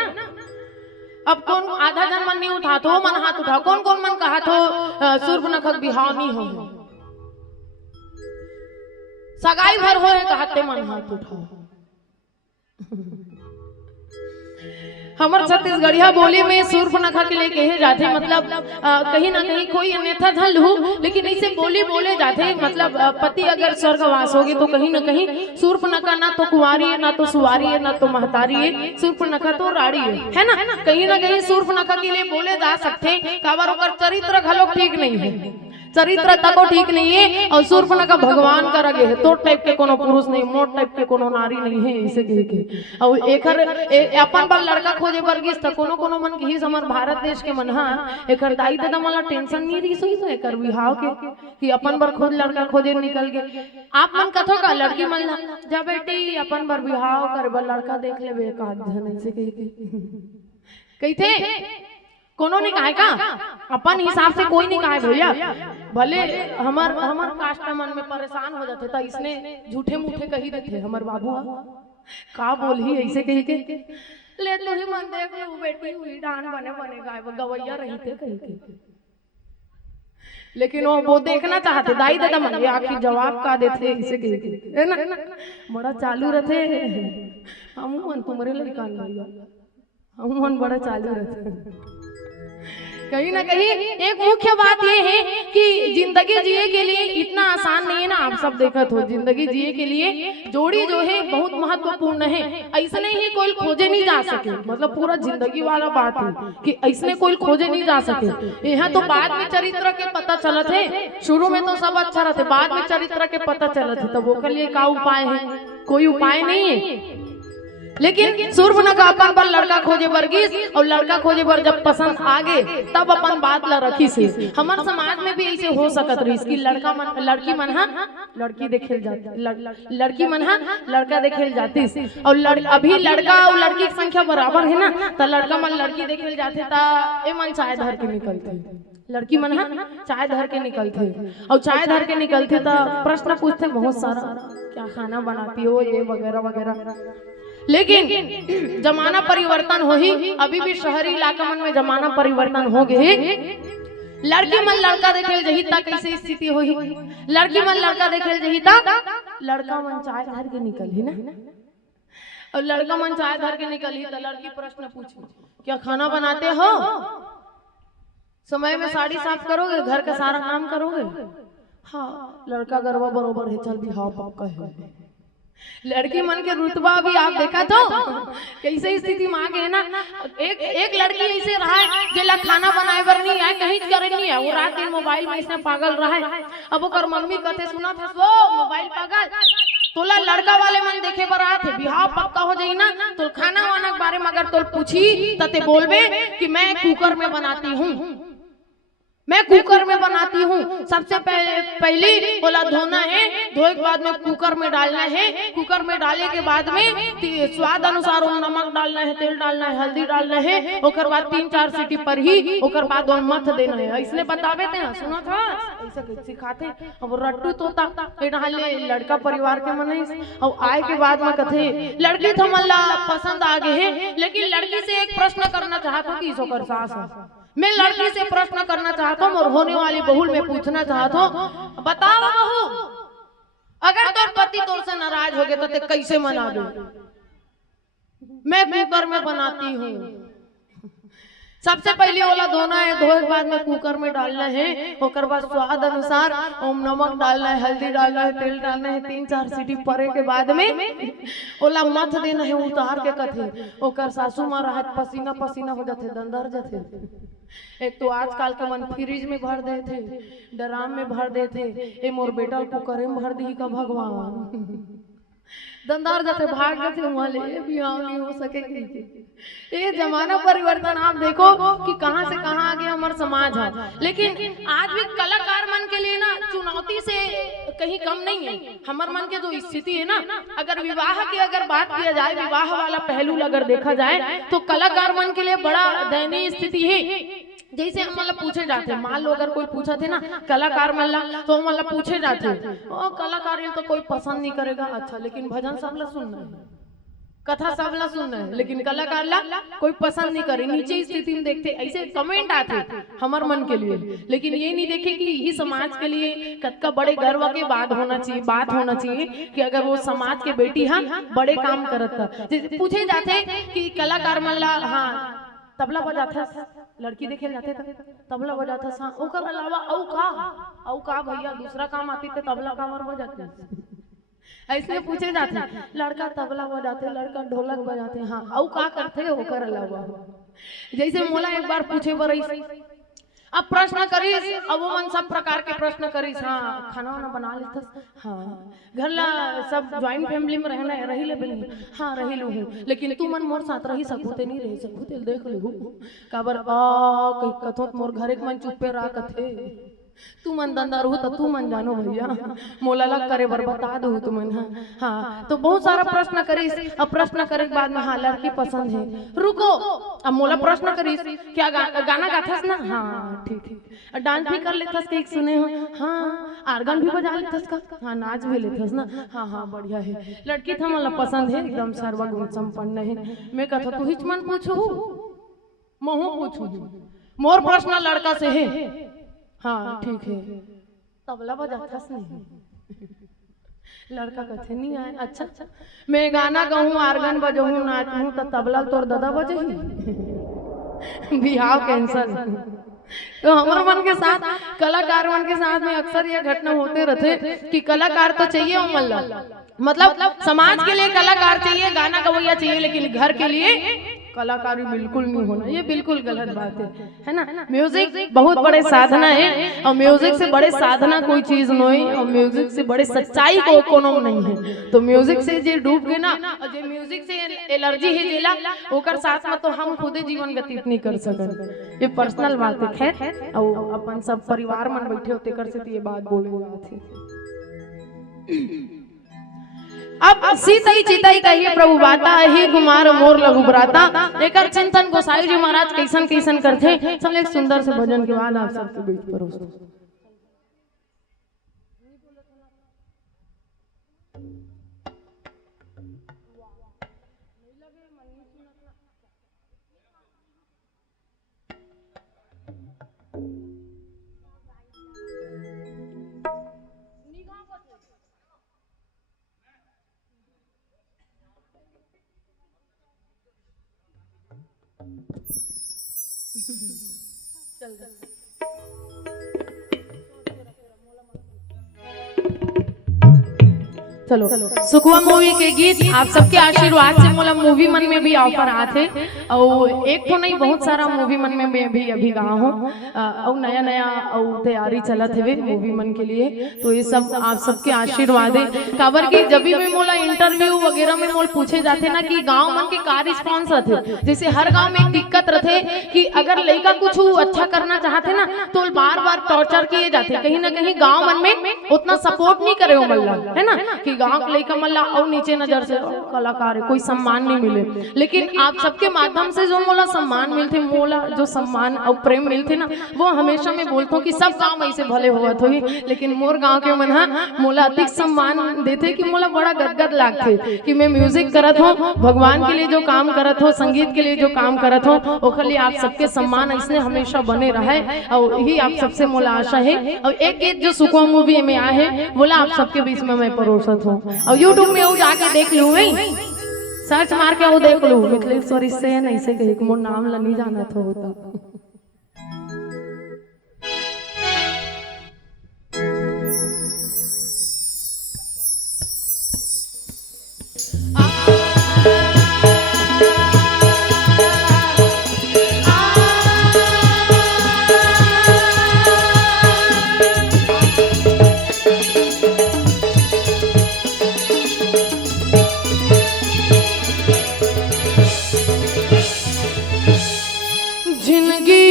अब कौन आधा जन मन नहीं उठा तो मन हाथ उठाओ। कौन कौन मन कहा तो सूर्पनखा बिहाव नहीं हो सगाई भर हो कहते मन हाथ उठाओ। हमारे छत्तीसगढ़िया बोली में सूर्पनखा के लिए कहे जाते मतलब कहीं ना कहीं कोई अन्यथा धल हो लेकिन इसे बोली बोले जाते मतलब पति अगर स्वर्गवास होगी तो कहीं ना कहीं सूर्पनखा ना तो कुंवारी है ना तो सुवारी है ना तो महतारी है, सूर्पनखा तो राड़ी है ना कहीं ना कहीं सूर्पनखा के लिए बोले जा सकते काबर ओकर चरित्र घलोक ठीक नहीं है, चरित्र तको ठीक नहीं है और सूर्पनखा भगवान का रगे है तो टाइप के कोनो पुरुष नहीं, मोट टाइप के कोनो नारी नहीं है इसे कह के। और एकर अपन पर लड़का खोजे बरगिस त कोनो कोनो मन की हमर भारत देश के मन हा एकर दाई दादा मला टेंशन नहीं रही सोई तो एकर बिहाव के कि अपन पर खुद लड़का खोजे निकल गए। आप मन कथो का लड़की मन ला जा बेटी अपन पर बिहाव करे बर लड़का देख लेबे का धन ऐसे कह के कहते कोनो नहीं कहा का अपन हिसाब से कोई नहीं कहा भैया भले हमार कास्ट मन में परेशान हो जाते था इसने झूठे मूठे कही देते हमार बाबू का बोल ही ऐसे कही के ले तो ही मन देख लो बेटी हुई डान बने गाय गवैया रही थे कही के। लेकिन वो देखना चाहते दाई दादा मन के आखिर जवाब का देते ऐसे कही के है ना बड़ा चालू रहते हम मन तुम्हारे लड़का भैया हम मन बड़ा चालू रहते। कहीं ना कहीं एक मुख्य बात ये है कि जिंदगी जिए के लिए इतना आसान नहीं है ना, आप सब देखत हो जिंदगी जिए के लिए जोड़ी जो है बहुत महत्वपूर्ण है। ऐसने ही कोई खोजे नहीं जा सके मतलब पूरा जिंदगी वाला बात है कि ऐसने कोई खोजे नहीं जा सके। यहाँ तो बाद में चरित्र के पता चलत है, शुरू में तो सब अच्छा रहते बाद में चरित्र के पता चलत है, तो वो के लिए क्या उपाय है? कोई उपाय नहीं है। लेकिन सूर्पनखा अपन पर लड़का खोजे बरगिस और लड़का खोजे बर जब पसंद आ गए तब अपन बात ला रखी से। हमारे समाज में भी ऐसे हो सकत रही कि लड़का मन लड़की मन हा लड़की देखे जाती लड़की मन हा लड़का देखे जाती और अभी लड़का और लड़की की संख्या बराबर है ना तो लड़का मन लड़की देखे जाते ए मन चाय धर के निकलते लड़की मन हा चाय धर के निकलते और चाय धर के निकलते तो प्रश्न पूछते बहुत सारा क्या खाना बनाती हो ये वगैरह वगैरह। लेकिन जमाना परिवर्तन हो ही अभी भी शहरी इलाका मन में जमाना परिवर्तन हो गए। लड़की मन लड़का देखे जही तक कैसे स्थिति हो ही लड़की मन लड़का देखे जही तक लड़का मन चाय धर के निकल ही ना और लड़का मन चाय धर के निकल ही तो लड़की प्रश्न पूछी क्या खाना बनाते हो? समय में साड़ी साफ करोगे? घर का सारा काम करोगे? हाँ लड़का गरबा बरोबर है चल भी हाँ पक्का है। लड़की मन के रुतबा भी आप देखा तो कैसे स्थिति में आ गए ना। एक लड़की ऐसे रहा है जेला खाना बनाए बर नहीं है कहीं करे नहीं है वो रात दिन मोबाइल में इसने पागल रहा है। अब ओकर मम्मी कहते सुना था वो मोबाइल पागल तोला लड़का वाले मन देखे बर आए थे बिहाव पक्का हो जाई ना तो खाना वाना के बारे में अगर तो पूछी तते बोलबे कि मैं कुकर में बनाती हूँ मैं कुकर में बनाती हूँ। सबसे पहले बोला धोना है, धोए के बाद में कुकर में डालना है, कुकर में डाले के बाद में स्वाद अनुसार नमक डालना है, तेल डालना है, हल्दी डालना है, ओकर बाद 3-4 सीटी पर ही ओकर बाद मथ देना है। इसने बतावे थे, सुना था ऐसा सिखाते। अब रट्टू तोता लड़का परिवार के मन और आए के बाद में कथे लड़की तो मल्ला पसंद आ गए है, लेकिन लड़की से एक प्रश्न करना चाहता हूँ कि इसोकर सास मैं लड़की से प्रश्न करना चाहता हूँ और होने वाली बहू में पूछना चाहता हूँ, बताओ बहू अगर तोर पति तोर से नाराज हो गए तो ते कैसे मना दे? मैं कुकर में बनाती हूँ। सबसे पहले ओला धोना है, धोए के बाद में कुकर में डालना है, ओकर बाद स्वाद अनुसार नमक डालना है, हल्दी डालना है, तेल डालना है, 3-4 सीटी परे के बाद में ओला मथ देना है, उतार के कथे ओकर सासू माँ रहत पसीना पसीना हो जाते, दंदर जाते। एक तो आजकल के मन फ्रिज में भर देते, ड्राम में भर देते, ए मोर बेटा कुकर में भर दी का भगवान दंदार जाते, भाग जाते वहां ले बिहाव नहीं हो सके। ये जमाना परिवर्तन आप देखो कि कहां से कहां आगे हमारा समाज है, लेकिन आज भी कलाकार मन के लिए ना चुनौती से कहीं कम नहीं है। हमारे मन के जो स्थिति है ना, अगर विवाह की अगर बात किया जाए, विवाह वाला पहलू अगर देखा जाए तो कलाकार मन के लिए बड़ा दयनीय स्थिति है। जैसे हम मतलब पूछे जाते, मान लो अगर कोई पूछा थे ना कलाकार मल्ला तो हम मतलब पूछे जाते ओ कलाकार तो कोई पसंद नहीं करेगा, अच्छा लेकिन भजन सबला सुनना है, कथा सबला सुनना है, लेकिन कलाकार ला कोई पसंद नहीं करे। नीचे स्थिति में देखते ऐसे कमेंट आते हमारे मन के लिए, लेकिन ये नहीं देखे कि यही समाज के लिए कतका बड़े गर्व के बात होना चाहिए कि अगर वो समाज के बेटी हाँ बड़े काम करता। पूछे जाते कि कलाकार मल्ला हाँ तबला बजाता, लड़की देखे जाते तबला बजाता, हाँ ओकर अलावा औ का भैया दूसरा काम आती थे तबला का और बजाते ऐसे पूछे जाते। लड़का तबला बजाते, लड़का ढोलक बजाते, हाँ औ का करते ओकर अलावा। जैसे मोला एक बार पूछे बर अब प्रश्न करीस, अब वो मन सब प्रकार के प्रश्न करीस, हाँ खाना वाना बना लेथस, हाँ घर ला सब ज्वाइंट फैमिली में रहना रही ले बनी, हाँ रही लू हूँ, लेकिन तू मन मोर साथ रही सकूते नहीं रही सकूते देख ले काबर कहीं कथो मोर घरे मन चुप्पे रहा कथे तू मन दंदर हो तो तू मन जानो भैया मोला लग करे बर बता दो तू मन। हाँ तो बहुत सारा प्रश्न करीस, अब प्रश्न करे के बाद में हाँ लड़की पसंद है, रुको अब मोला प्रश्न करीस क्या गाना गाथस ना, हाँ ठीक है, डांस भी कर लेथस के सुने हो, हाँ आर्गन भी बजा लेथस का, हाँ नाच भी लेथस ना, हाँ हाँ बढ़िया है, लड़की था मोला पसंद है, एकदम सर्वगुण संपन्न है। मैं कहता तू हिच मन पूछू महू पूछू, मोर प्रश्न लड़का से है, हाँ ठीक है तबला बजाता नहीं लड़का कथे नहीं आए, अच्छा मैं गाना गाऊं आर्गन बजाऊं नाचूं तो तबला तोर दादा बजे बिहाव कैंसल। तो हमारे मन के साथ कलाकार मन के साथ में अक्सर यह घटना होते रहते कि कलाकार तो चाहिए मल्ला, मतलब समाज के लिए कलाकार चाहिए, गाना गवैया चाहिए, लेकिन घर के लिए कलाकारी बिल्कुल नहीं होना, ये बिल्कुल गलत बात है ना। म्यूजिक बहुत बड़े साधना है और म्यूजिक से बड़े साधना कोई चीज नहीं, और म्यूजिक से बड़े सच्चाई को कोनो नहीं है। तो म्यूजिक से जे डूब गए ना, और जे म्यूजिक से एलर्जी है जेला ओकर साथ में तो हम खुदे जीवन व्यतीत नहीं कर सकते, ये पर्सनल बात है। खैर और अपन सब परिवार मन बैठे होते कर से ये बात बोले जाते। अब सीतई चितई कही प्रभु बाता ही कुमार मोर लघु ब्राता, एकर चिंतन गोसाई जी महाराज कैसन कैसन करथे। चल एक सुंदर से भजन के बाद आप सबके बीच परोस चलो सुखवा मूवी के गीत आप सबके आशीर्वाद से मोला मूवी मन में भी ऑफर आते और एक तो नहीं बहुत सारा मूवी मन में मैं भी अभी गया हूँ और नया नया और तैयारी चलत है मूवी मन के लिए। तो ये सब आप सबके आशीर्वाद है काबर की जब भी मोला इंटरव्यू वगैरह में मोल पूछे जाते ना कि गांव मन के का रिस्पॉन्स रहते, जैसे हर गांव में एक दिक्कत रहते कि अगर लड़का कुछ अच्छा करना चाहते ना तो बार बार टॉर्चर किए जाते, कहीं ना कहीं गाँव मन में उतना सपोर्ट नहीं करे है ना कि गांव के लड़का मल्ला और नीचे नजर से कलाकार है, कोई सम्मान नहीं मिले। लेकिन आप सबके माध्यम से जो मोला सम्मान मिलते, मोला जो सम्मान और प्रेम मिलते ना वो हमेशा मैं बोलता हूँ कि सब गांव ऐसे भले हुआ तो ही, लेकिन मोर गांव के मन मोला अधिक सम्मान देते कि मोला बड़ा गदगद लागते कि मैं म्यूजिक करत हूँ, भगवान के लिए जो काम करत हो, संगीत के लिए जो काम करत हो, ओखर लिए आप सबके सम्मान ऐसे हमेशा बने रहे और यही आप सबसे मोला आशा है। और एक गीत जो सुखवा मूवी में आया है बोला आप सबके बीच में मैं परोसत हूँ और यूट्यूब में वो जाके देख लू, सर्च मार के वो देख लू मिथिलेश्वर इससे नहीं से कहीं मोर नाम ला नहीं जाना था होता। जिंदगी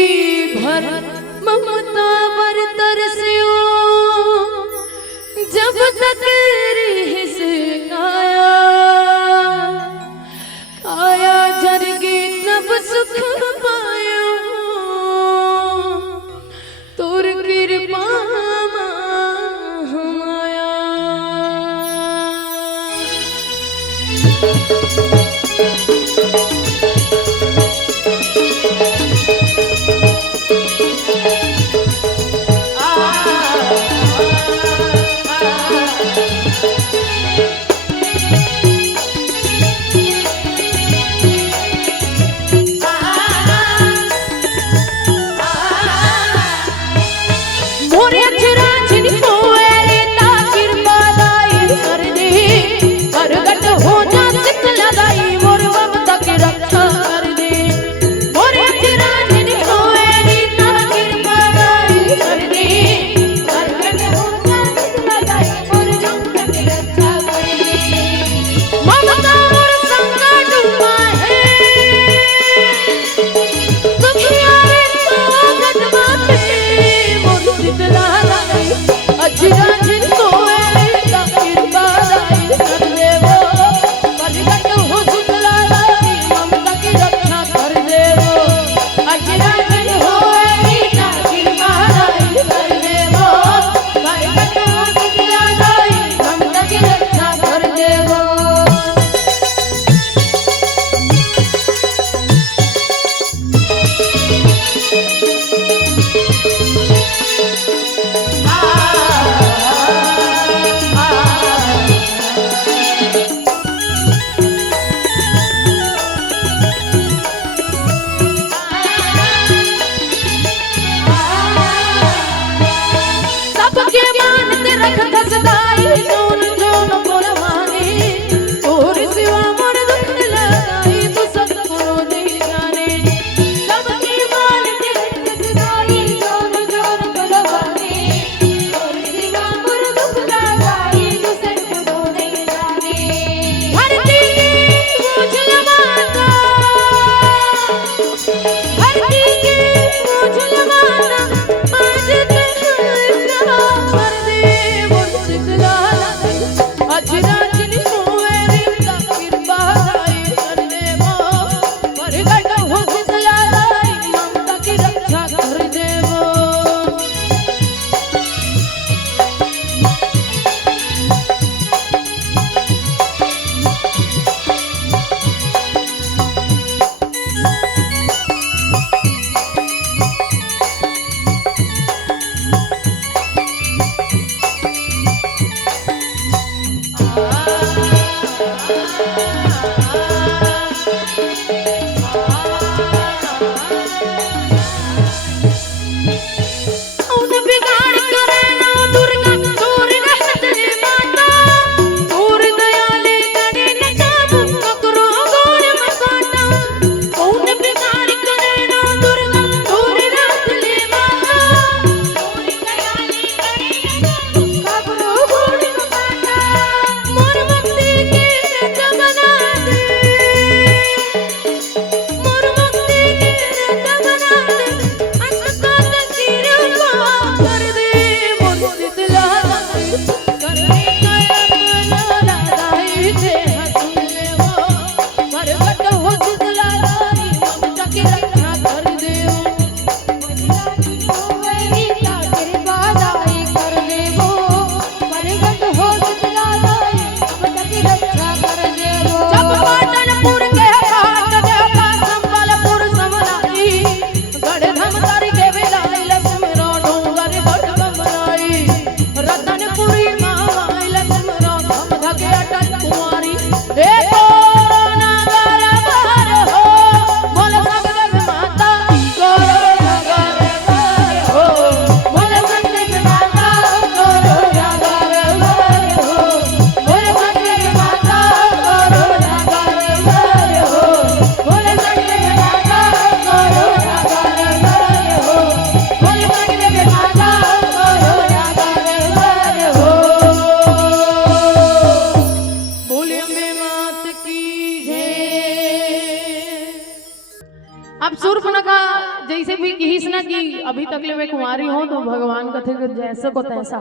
अब शूर्पणखा जैसे भी कहिस ना कि अभी तक ले मैं कुंवारी हूँ तो भगवान कथे कि जैसे को तैसा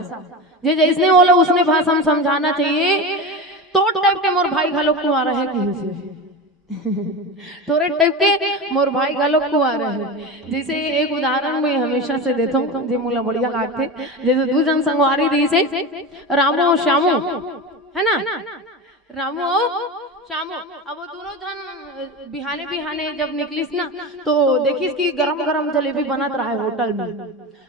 जे जैसने बोला उसने भाषा में समझाना चाहिए। तो टाइप के मोर भाई घालो कुंवारा है कहीं से तोरे टाइप के मोर भाई घालो कुंवारा है। जैसे एक उदाहरण में हमेशा से देता हूँ जो मुला बढ़िया लागते, जैसे दू जन संगवारी दी से रामू और श्यामू है ना, रामू और श्यामू। अब वो दोनों जन बिहाने बिहाने जब निकलिस ना तो देखिस कि गरम गरम जलेबी बनत रहा है होटल में।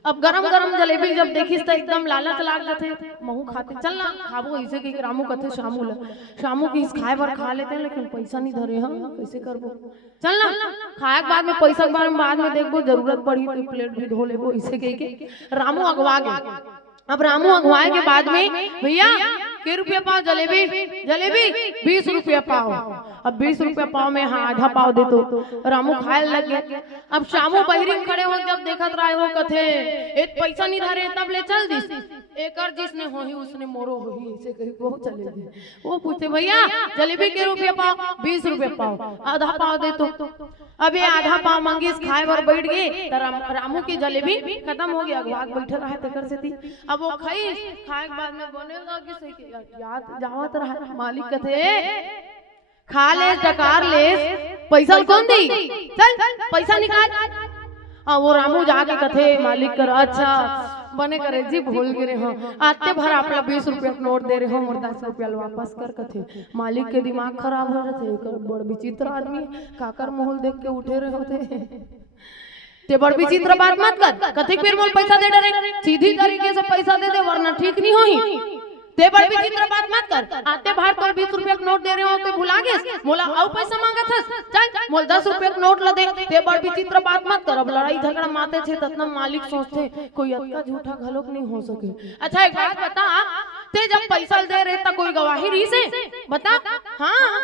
अब गरम गरम जलेबी जब देखिस तो एकदम लालच लाग जाते, महू खाते चल ना खाबो ऐसे कि रामू कथे श्यामू ला, श्यामू की खाए बार खा लेते हैं लेकिन पैसा नहीं धरे हम कैसे करबो, चल ना खाए के बाद में पैसा के बारे में बाद में देखबो, जरूरत पड़ी तो प्लेट भी धो लेबो ऐसे कह के रामू अगवा गए। अब रामू अगवाए के बाद में भैया के रुपया पाव जलेबी, जलेबी 20 रुपया पाव। अब 20 रुपया पाव में हाँ आधा पाव दे तो रामू खाए लग गए। अब श्यामू बहरी खड़े हो जब देखत रहे हो कथे एक पैसा नहीं धरे तब ले चल दिस एकर जिसने हो ही उसने मोरो हो ही ऐसे कही वो चले गए। वो पूछते भैया जलेबी के रुपया पाव, 20 रुपया पाव, आधा पाव दे तो। अब ये आधा पाव मांगिस खाए बर बैठ गए तो रामू की जलेबी खत्म हो गया, अगवा बैठे रहे तेकर से थी। अब वो खाइस खाए के बाद में बनेगा कि सही याद जावत रहा मालिक कथे खा ले डकार ले पैसा कौन दी, चल पैसा निकाल। वो रामू जाके कथे मालिक कर अच्छा बने करे जी भूल गिरे हो आते भर आपला 20 रुपया नोट दे रहे हो मोर 10 रुपया वापस कर कथे। मालिक के दिमाग खराब हो रहे थे, बड़ विचित्र आदमी काकर मोहल देख के उठे रहे होते ते बड़ विचित्र बात मत कर कथे फिर मोल पैसा दे डरे, सीधी तरीके से पैसा दे दे वरना ठीक नहीं होही। ते बड़ विचित्र बात मत कर आते बाहर तो 20 रुपया नोट दे रहे हो तो भुला गए मोला और पैसा मांगा था चल मोल 10 रुपया नोट ला दे। ते बड़ विचित्र बात मत कर। अब लड़ाई झगड़ा माते थे ततना मालिक सोचते कोई अक्का झूठा घलोक नहीं हो सके। अच्छा एक बात बता ते जब पैसा दे रहे था कोई गवाही री से बता, हाँ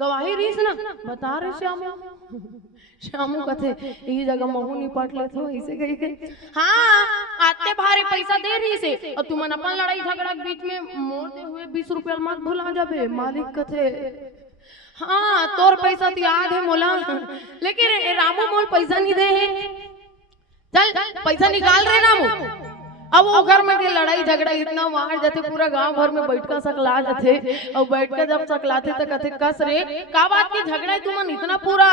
गवाही रीस ना बता रहे श्यामू। श्यामू कथे यही जगह महू नहीं पट ले तो ऐसे कही के हाँ आते भारी पैसा दे रही से और तुमन अपन लड़ाई झगड़ा के बीच में मोड़ते हुए 20 रुपया मत भुला जाबे। मालिक कथे हाँ तोर पैसा तो याद है मोला लेकिन रामू मोल पैसा नहीं दे है, चल पैसा निकाल रहे रामू। अब वो घर में के लड़ाई झगड़ा इतना मार जाते पूरा गांव भर में बैठ कर सकला जाते और बैठ कर जब सकलाते तो कथे कस रे का बात की झगड़ा तुमन इतना पूरा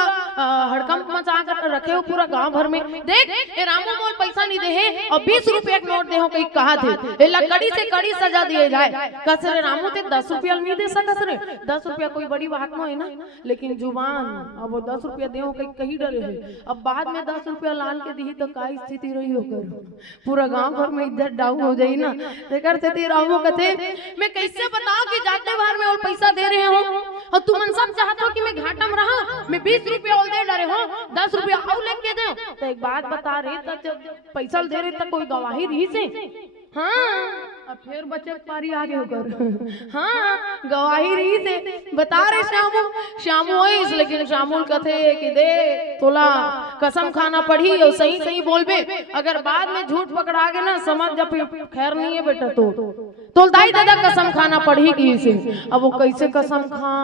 हड़कंप मचा कर रखे हो पूरा गांव भर में। देख ये रामू मोल पैसा नहीं दे है और 20 रुपया नोट दे हो कहीं कहा थे ये लकड़ी से कड़ी सजा दिए जाए। कस रे रामू ते 10 रुपया नहीं दे सकस रे, 10 रुपया कोई बड़ी बात न है ना, लेकिन जुबान अब वो 10 रुपया दे हो कहीं डरे है। अब बाद में 10 रुपया लाल के दी तो का स्थिति रही होकर पूरा गांव भर में इज्जत डाउन हो जाई ना। देखर से रामू कथे मैं कैसे बताऊं कि जाते बाहर में और पैसा दे रहे हो और तुमन सब चाहते हो कि मैं घाटा में रहा, मैं 20 रुपया और दे डरे हो 10 रुपया और लेके दे। तो एक बात बता रहे तो पैसा दे रहे तो कोई गवाही रही से, हाँ अब फिर बच्चे पारी आगे होकर हाँ गवाही रही से बता रहे श्यामू। श्यामू है लेकिन श्यामू कथे कि दे तोला कसम खाना पड़ी और सही सही बोलबे, अगर बाद में झूठ पकड़ा गए ना समझ जब खैर नहीं है बेटा तो दाई दादा कसम खाना पड़ी की से। अब वो कैसे कसम खा,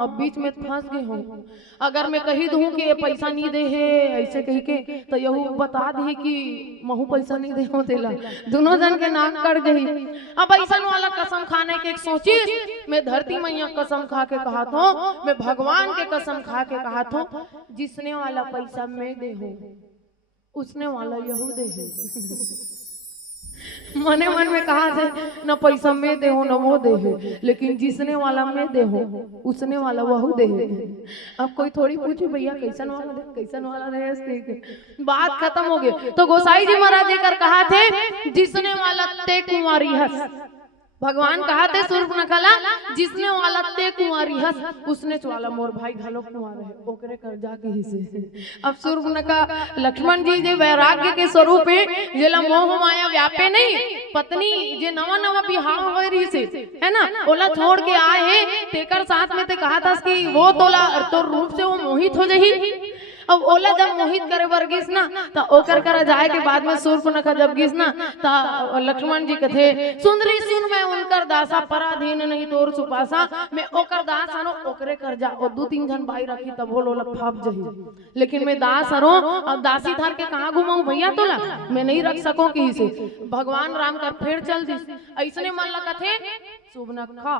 अब बीच में फंस गए हो। अगर मैं कही दूं कि ये पैसा नहीं दे है ऐसे कही के तो यहू बता दी कि महू पैसा नहीं दे हो तेला, दोनों जन के नाक कट गई। अब ऐसा वाला कसम खाने के एक सोची मैं धरती मैया कसम खा के कहा था, मैं भगवान के कसम खा के कहा था जिसने वाला पैसा मैं दे हूं उसने वाला यहू दे है। मने मन में कहा थे न पैसा मैं दे हूं न वो दे है, लेकिन जिसने वाला मैं दे हूं उसने वाला वहू दे है। अब कोई थोड़ी पूछे भैया कैसन वाला दे कैसन वाला दे, बात खत्म हो गई। तो गोसाई जी महाराज देकर कहा थे जिसने वाला ते कुंवारी हस, भगवान कहा थे शूर्पणखा जिसने वाला ते कुंवारी हस उसने वाला मोर भाई घलो कुंवार है ओकरे कर जाके ही से। अब शूर्पणखा लक्ष्मण जी जे वैराग्य के स्वरूप है जेला मोह माया व्यापे नहीं, पत्नी जे नवा नवा बिहाव हो रही से है ना ओला छोड़ के आए है तेकर साथ में ते कहा था कि वो तोला तो रूप से वो मोहित हो जही। अब ओला जब मोहित करे बर गिस ना तो ओकर करा जाए के बाद में शूर्पणखा जब गिस ना तो लक्ष्मण जी कथे सुंदरी सुन मैं उनकर दासा पराधीन नहीं तोर सुपासा मैं ओकर दास हनो ओकरे कर जा और 2-3 जन भाई रखी तब वो लोला फाप जही लेकिन मैं दास हरो और दासी थार के कहां घुमाऊं भैया तोला मैं नहीं रख सको की से भगवान राम कर फिर चल दिस ऐसने मन लगा थे सुबनखा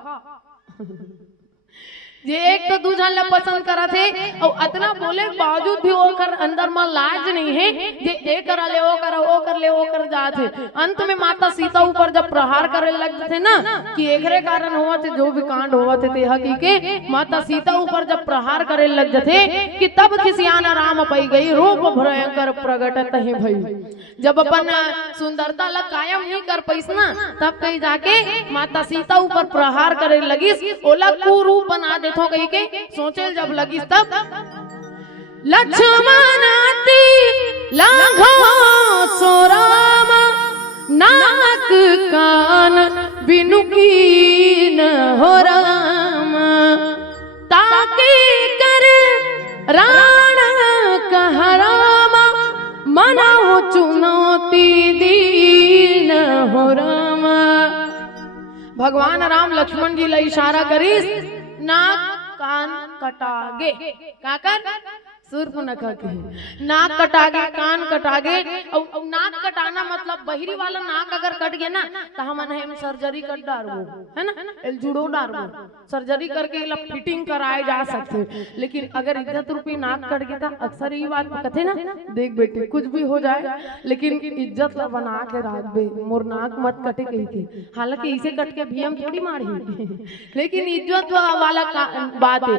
ये एक तो दूसरा ला पसंद करा थे और इतना बोले बावजूद भी वो कर अंदर में लाज नहीं है जे ए करा ले वो करा वो कर ले वो कर जाते अंत में माता सीता ऊपर जब प्रहार करे लगते थे ना कि एकरे कारण हुआ थे जो भी कांड हुआ थे ते हकीके माता सीता ऊपर जब प्रहार करे लग थे कि तब खिसियाना राम पई गई रूप भयंकर प्रगटत ही भई जब अपन सुंदरता ला कायम नहीं कर पैस ना तब कहीं जाके माता सीता ऊपर प्रहार करे लगी ओला कुरूप बना देखो कहीं के सोचे जब लगी तब लक्ष्मणाती लाघो सोराम नाक कान बिनु कीन हो राम ताके कर राण कह राम मनाओ चुनौती दीन हो राम। भगवान राम लक्ष्मण जी ला इशारा करीस नाक कान कटागे काकर शूर्पणखा के नाक कटागे कान कटागे और नाक कटाना मतलब बहिरी वाला नाक अगर कट गया ना तो हम सर्जरी कर डारबो है ना एल जुड़ो डारबो सर्जरी करके इला फिटिंग कराए जा सकते लेकिन अगर इज्जत रूपी नाक कट गया था अक्सर ये बात कहते ना देख बेटे कुछ भी हो जाए लेकिन इज्जत ला बना के राख बे मोर नाक मत कटे कही थी हालांकि इसे कट के भी हम थोड़ी मारी लेकिन इज्जत वाला बात है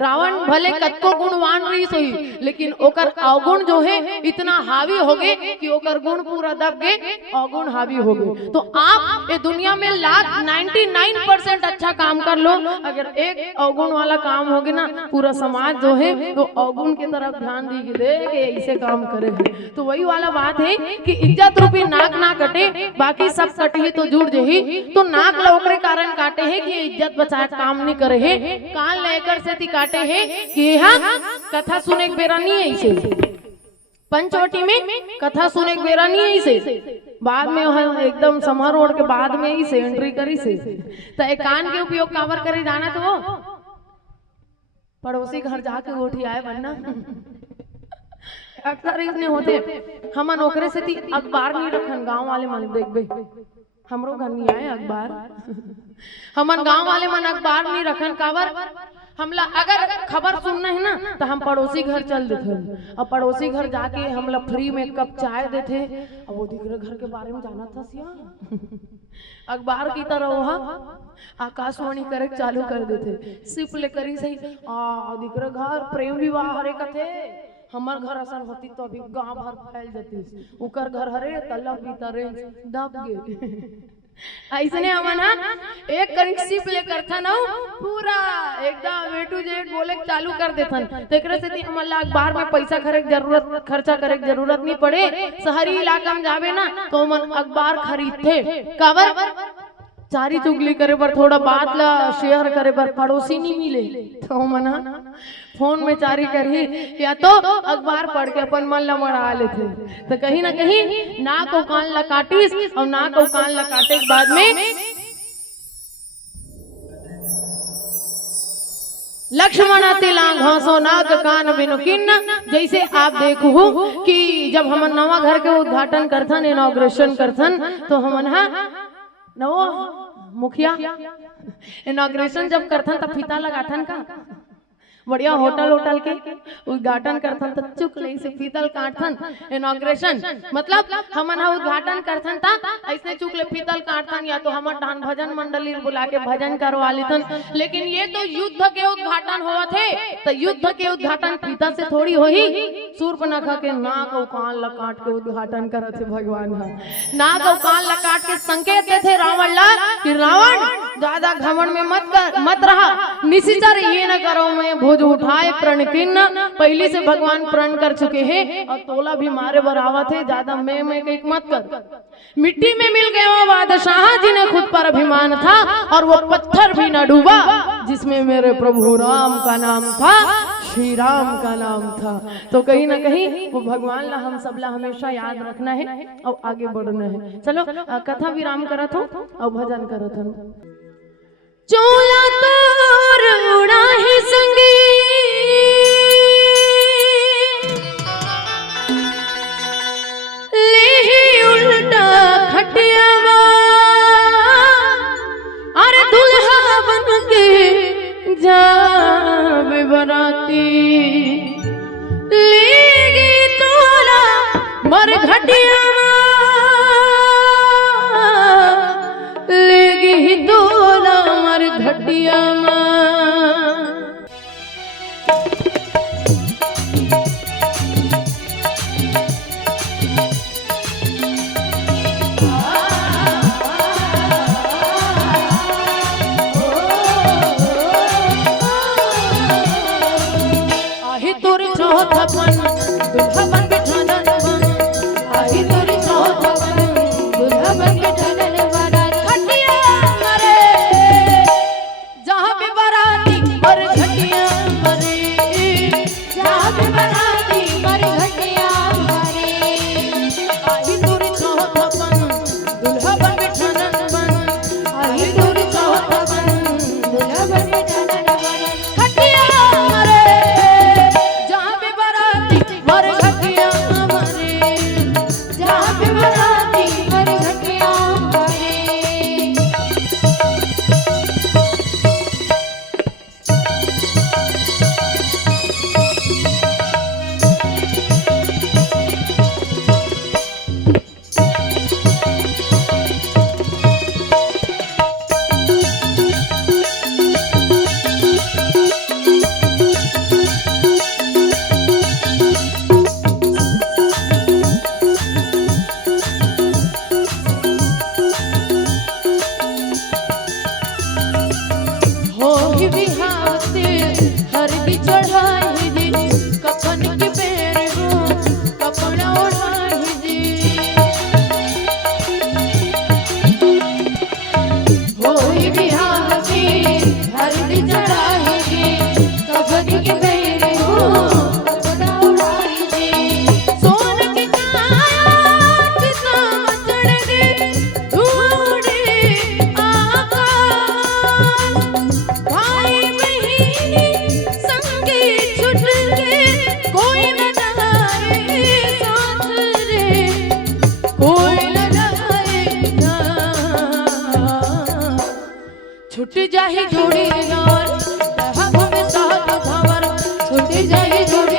रावण भले कत्को गुणवान रही सोई लेकिन ओकर अवगुण जो है इतना हावी हो गए कि ओकर गुण पूरा दब गए अवगुण हावी हो गए। तो आप ये दुनिया में 99% अच्छा काम कर लो अगर एक अवगुण वाला काम हो गया ना पूरा समाज जो है तो अवगुण की तरफ ध्यान दी दे कि ऐसे काम करे तो वही वाला बात है कि इज्जत रूपी नाक ना कटे बाकी सब कटे तो जुड़ जही तो नाक लोकरे कारण काटे है कि इज्जत बचाए काम नहीं करे है कान लेकर से काटे है कि हाँ कथा सुने एक बेरा नहीं है इसे पंचवटी में कथा सुने एक बेरा नहीं है इसे बाद में एकदम समारोह के बाद में ही से एंट्री करी से तो एक कान के उपयोग कावर करे जाना तो वो पड़ोसी घर जाके गोठी आए बनना अक्सर इसने होते हम नौकरे से अखबार नहीं रखन गांव वाले मन देख बे हमरो घर नहीं आए अखबार हमन गांव वाले मन अखबार नहीं रखन कावर हमला अगर खबर सुनना है ना तो हम पड़ोसी घर चल देते और पड़ोसी घर जाके हमला फ्री में कप चाय देते और वो दिखरे घर के बारे में जाना था सिया अखबार की तरह वहाँ आकाशवाणी करे चालू कर देते सिर्फ लेकर ही सही दिखरे घर प्रेम विवाह हरे कथे हमार घर असर होती तो अभी गांव भर फैल जाती उकर घर हरे तलब भीतर दब गए ऐसने हमन एक करीब सिप लेकर था ना पूरा एकदम ए टू जेड बोले चालू कर देथन तेकरे से हमन ला अखबार में पैसा खर्चा करे जरूरत नहीं पड़े शहरी इलाका में जावे ना तो मन अखबार खरीदते काबर चारी चुगली करे पर थोड़ा बात ला शेयर करे पर पड़ोसी नहीं मिले तो मना फोन में चारी करी या तो अखबार पढ़ के अपन मन ला मरा लेते तो कहीं ना कहीं नाक और कान ला काटिस और नाक और कान ला काटे के बाद में लक्ष्मण तिला घासो नाक कान बिनु किन्न जैसे आप देखो कि जब हम नवा घर के उद्घाटन करथन इनॉग्रेशन करथन तो हमन नवो मुखिया इनॉग्रेशन जब करथन तब फीता लगाथन का बढ़िया होटल के उद्घाटन करथन तो चुक ले से फीतल काटथन इनॉग्रेशन मतलब हमन उद्घाटन करथन ता ऐसे चुक ले फीतल काटथन या तो हमर डान भजन मंडली बुला के भजन करवा लेथन लेकिन ये तो युद्ध के उद्घाटन हुआ थे तो युद्ध के उद्घाटन फीता से थोड़ी होही शूर्पणखा के नाक और कान ला काट के उद्घाटन करत थे भगवान नाक और कान ला काट के संकेत देते रावण ला कि रावण ज्यादा घमंड में मत रहा निशिचर ये न करो मैं भुज उठाए प्रण किन्न पहले से भगवान प्रण कर चुके हैं और तोला भी मारे बराबर थे ज्यादा मैं एक मत कर मिट्टी में मिल गए वो बादशाह जिन्हें खुद पर अभिमान था और वो पत्थर भी न डूबा जिसमें मेरे प्रभु राम का नाम था श्री राम का नाम था। तो कहीं ना कहीं वो भगवान ला हम सबला हमेशा याद रखना है और आगे बढ़ना है। चलो कथा विराम करत हो और भजन करत हो। चोला तोर उड़ा ही संगी ले ही उल्टा खटिया अरे दुल्हा बन के जावे बराती लेगी तोला मर घटिया लेगी तोला मर घटिया छुट जाही जोड़ी यार हम साथ खबर छुट जाही जोड़ी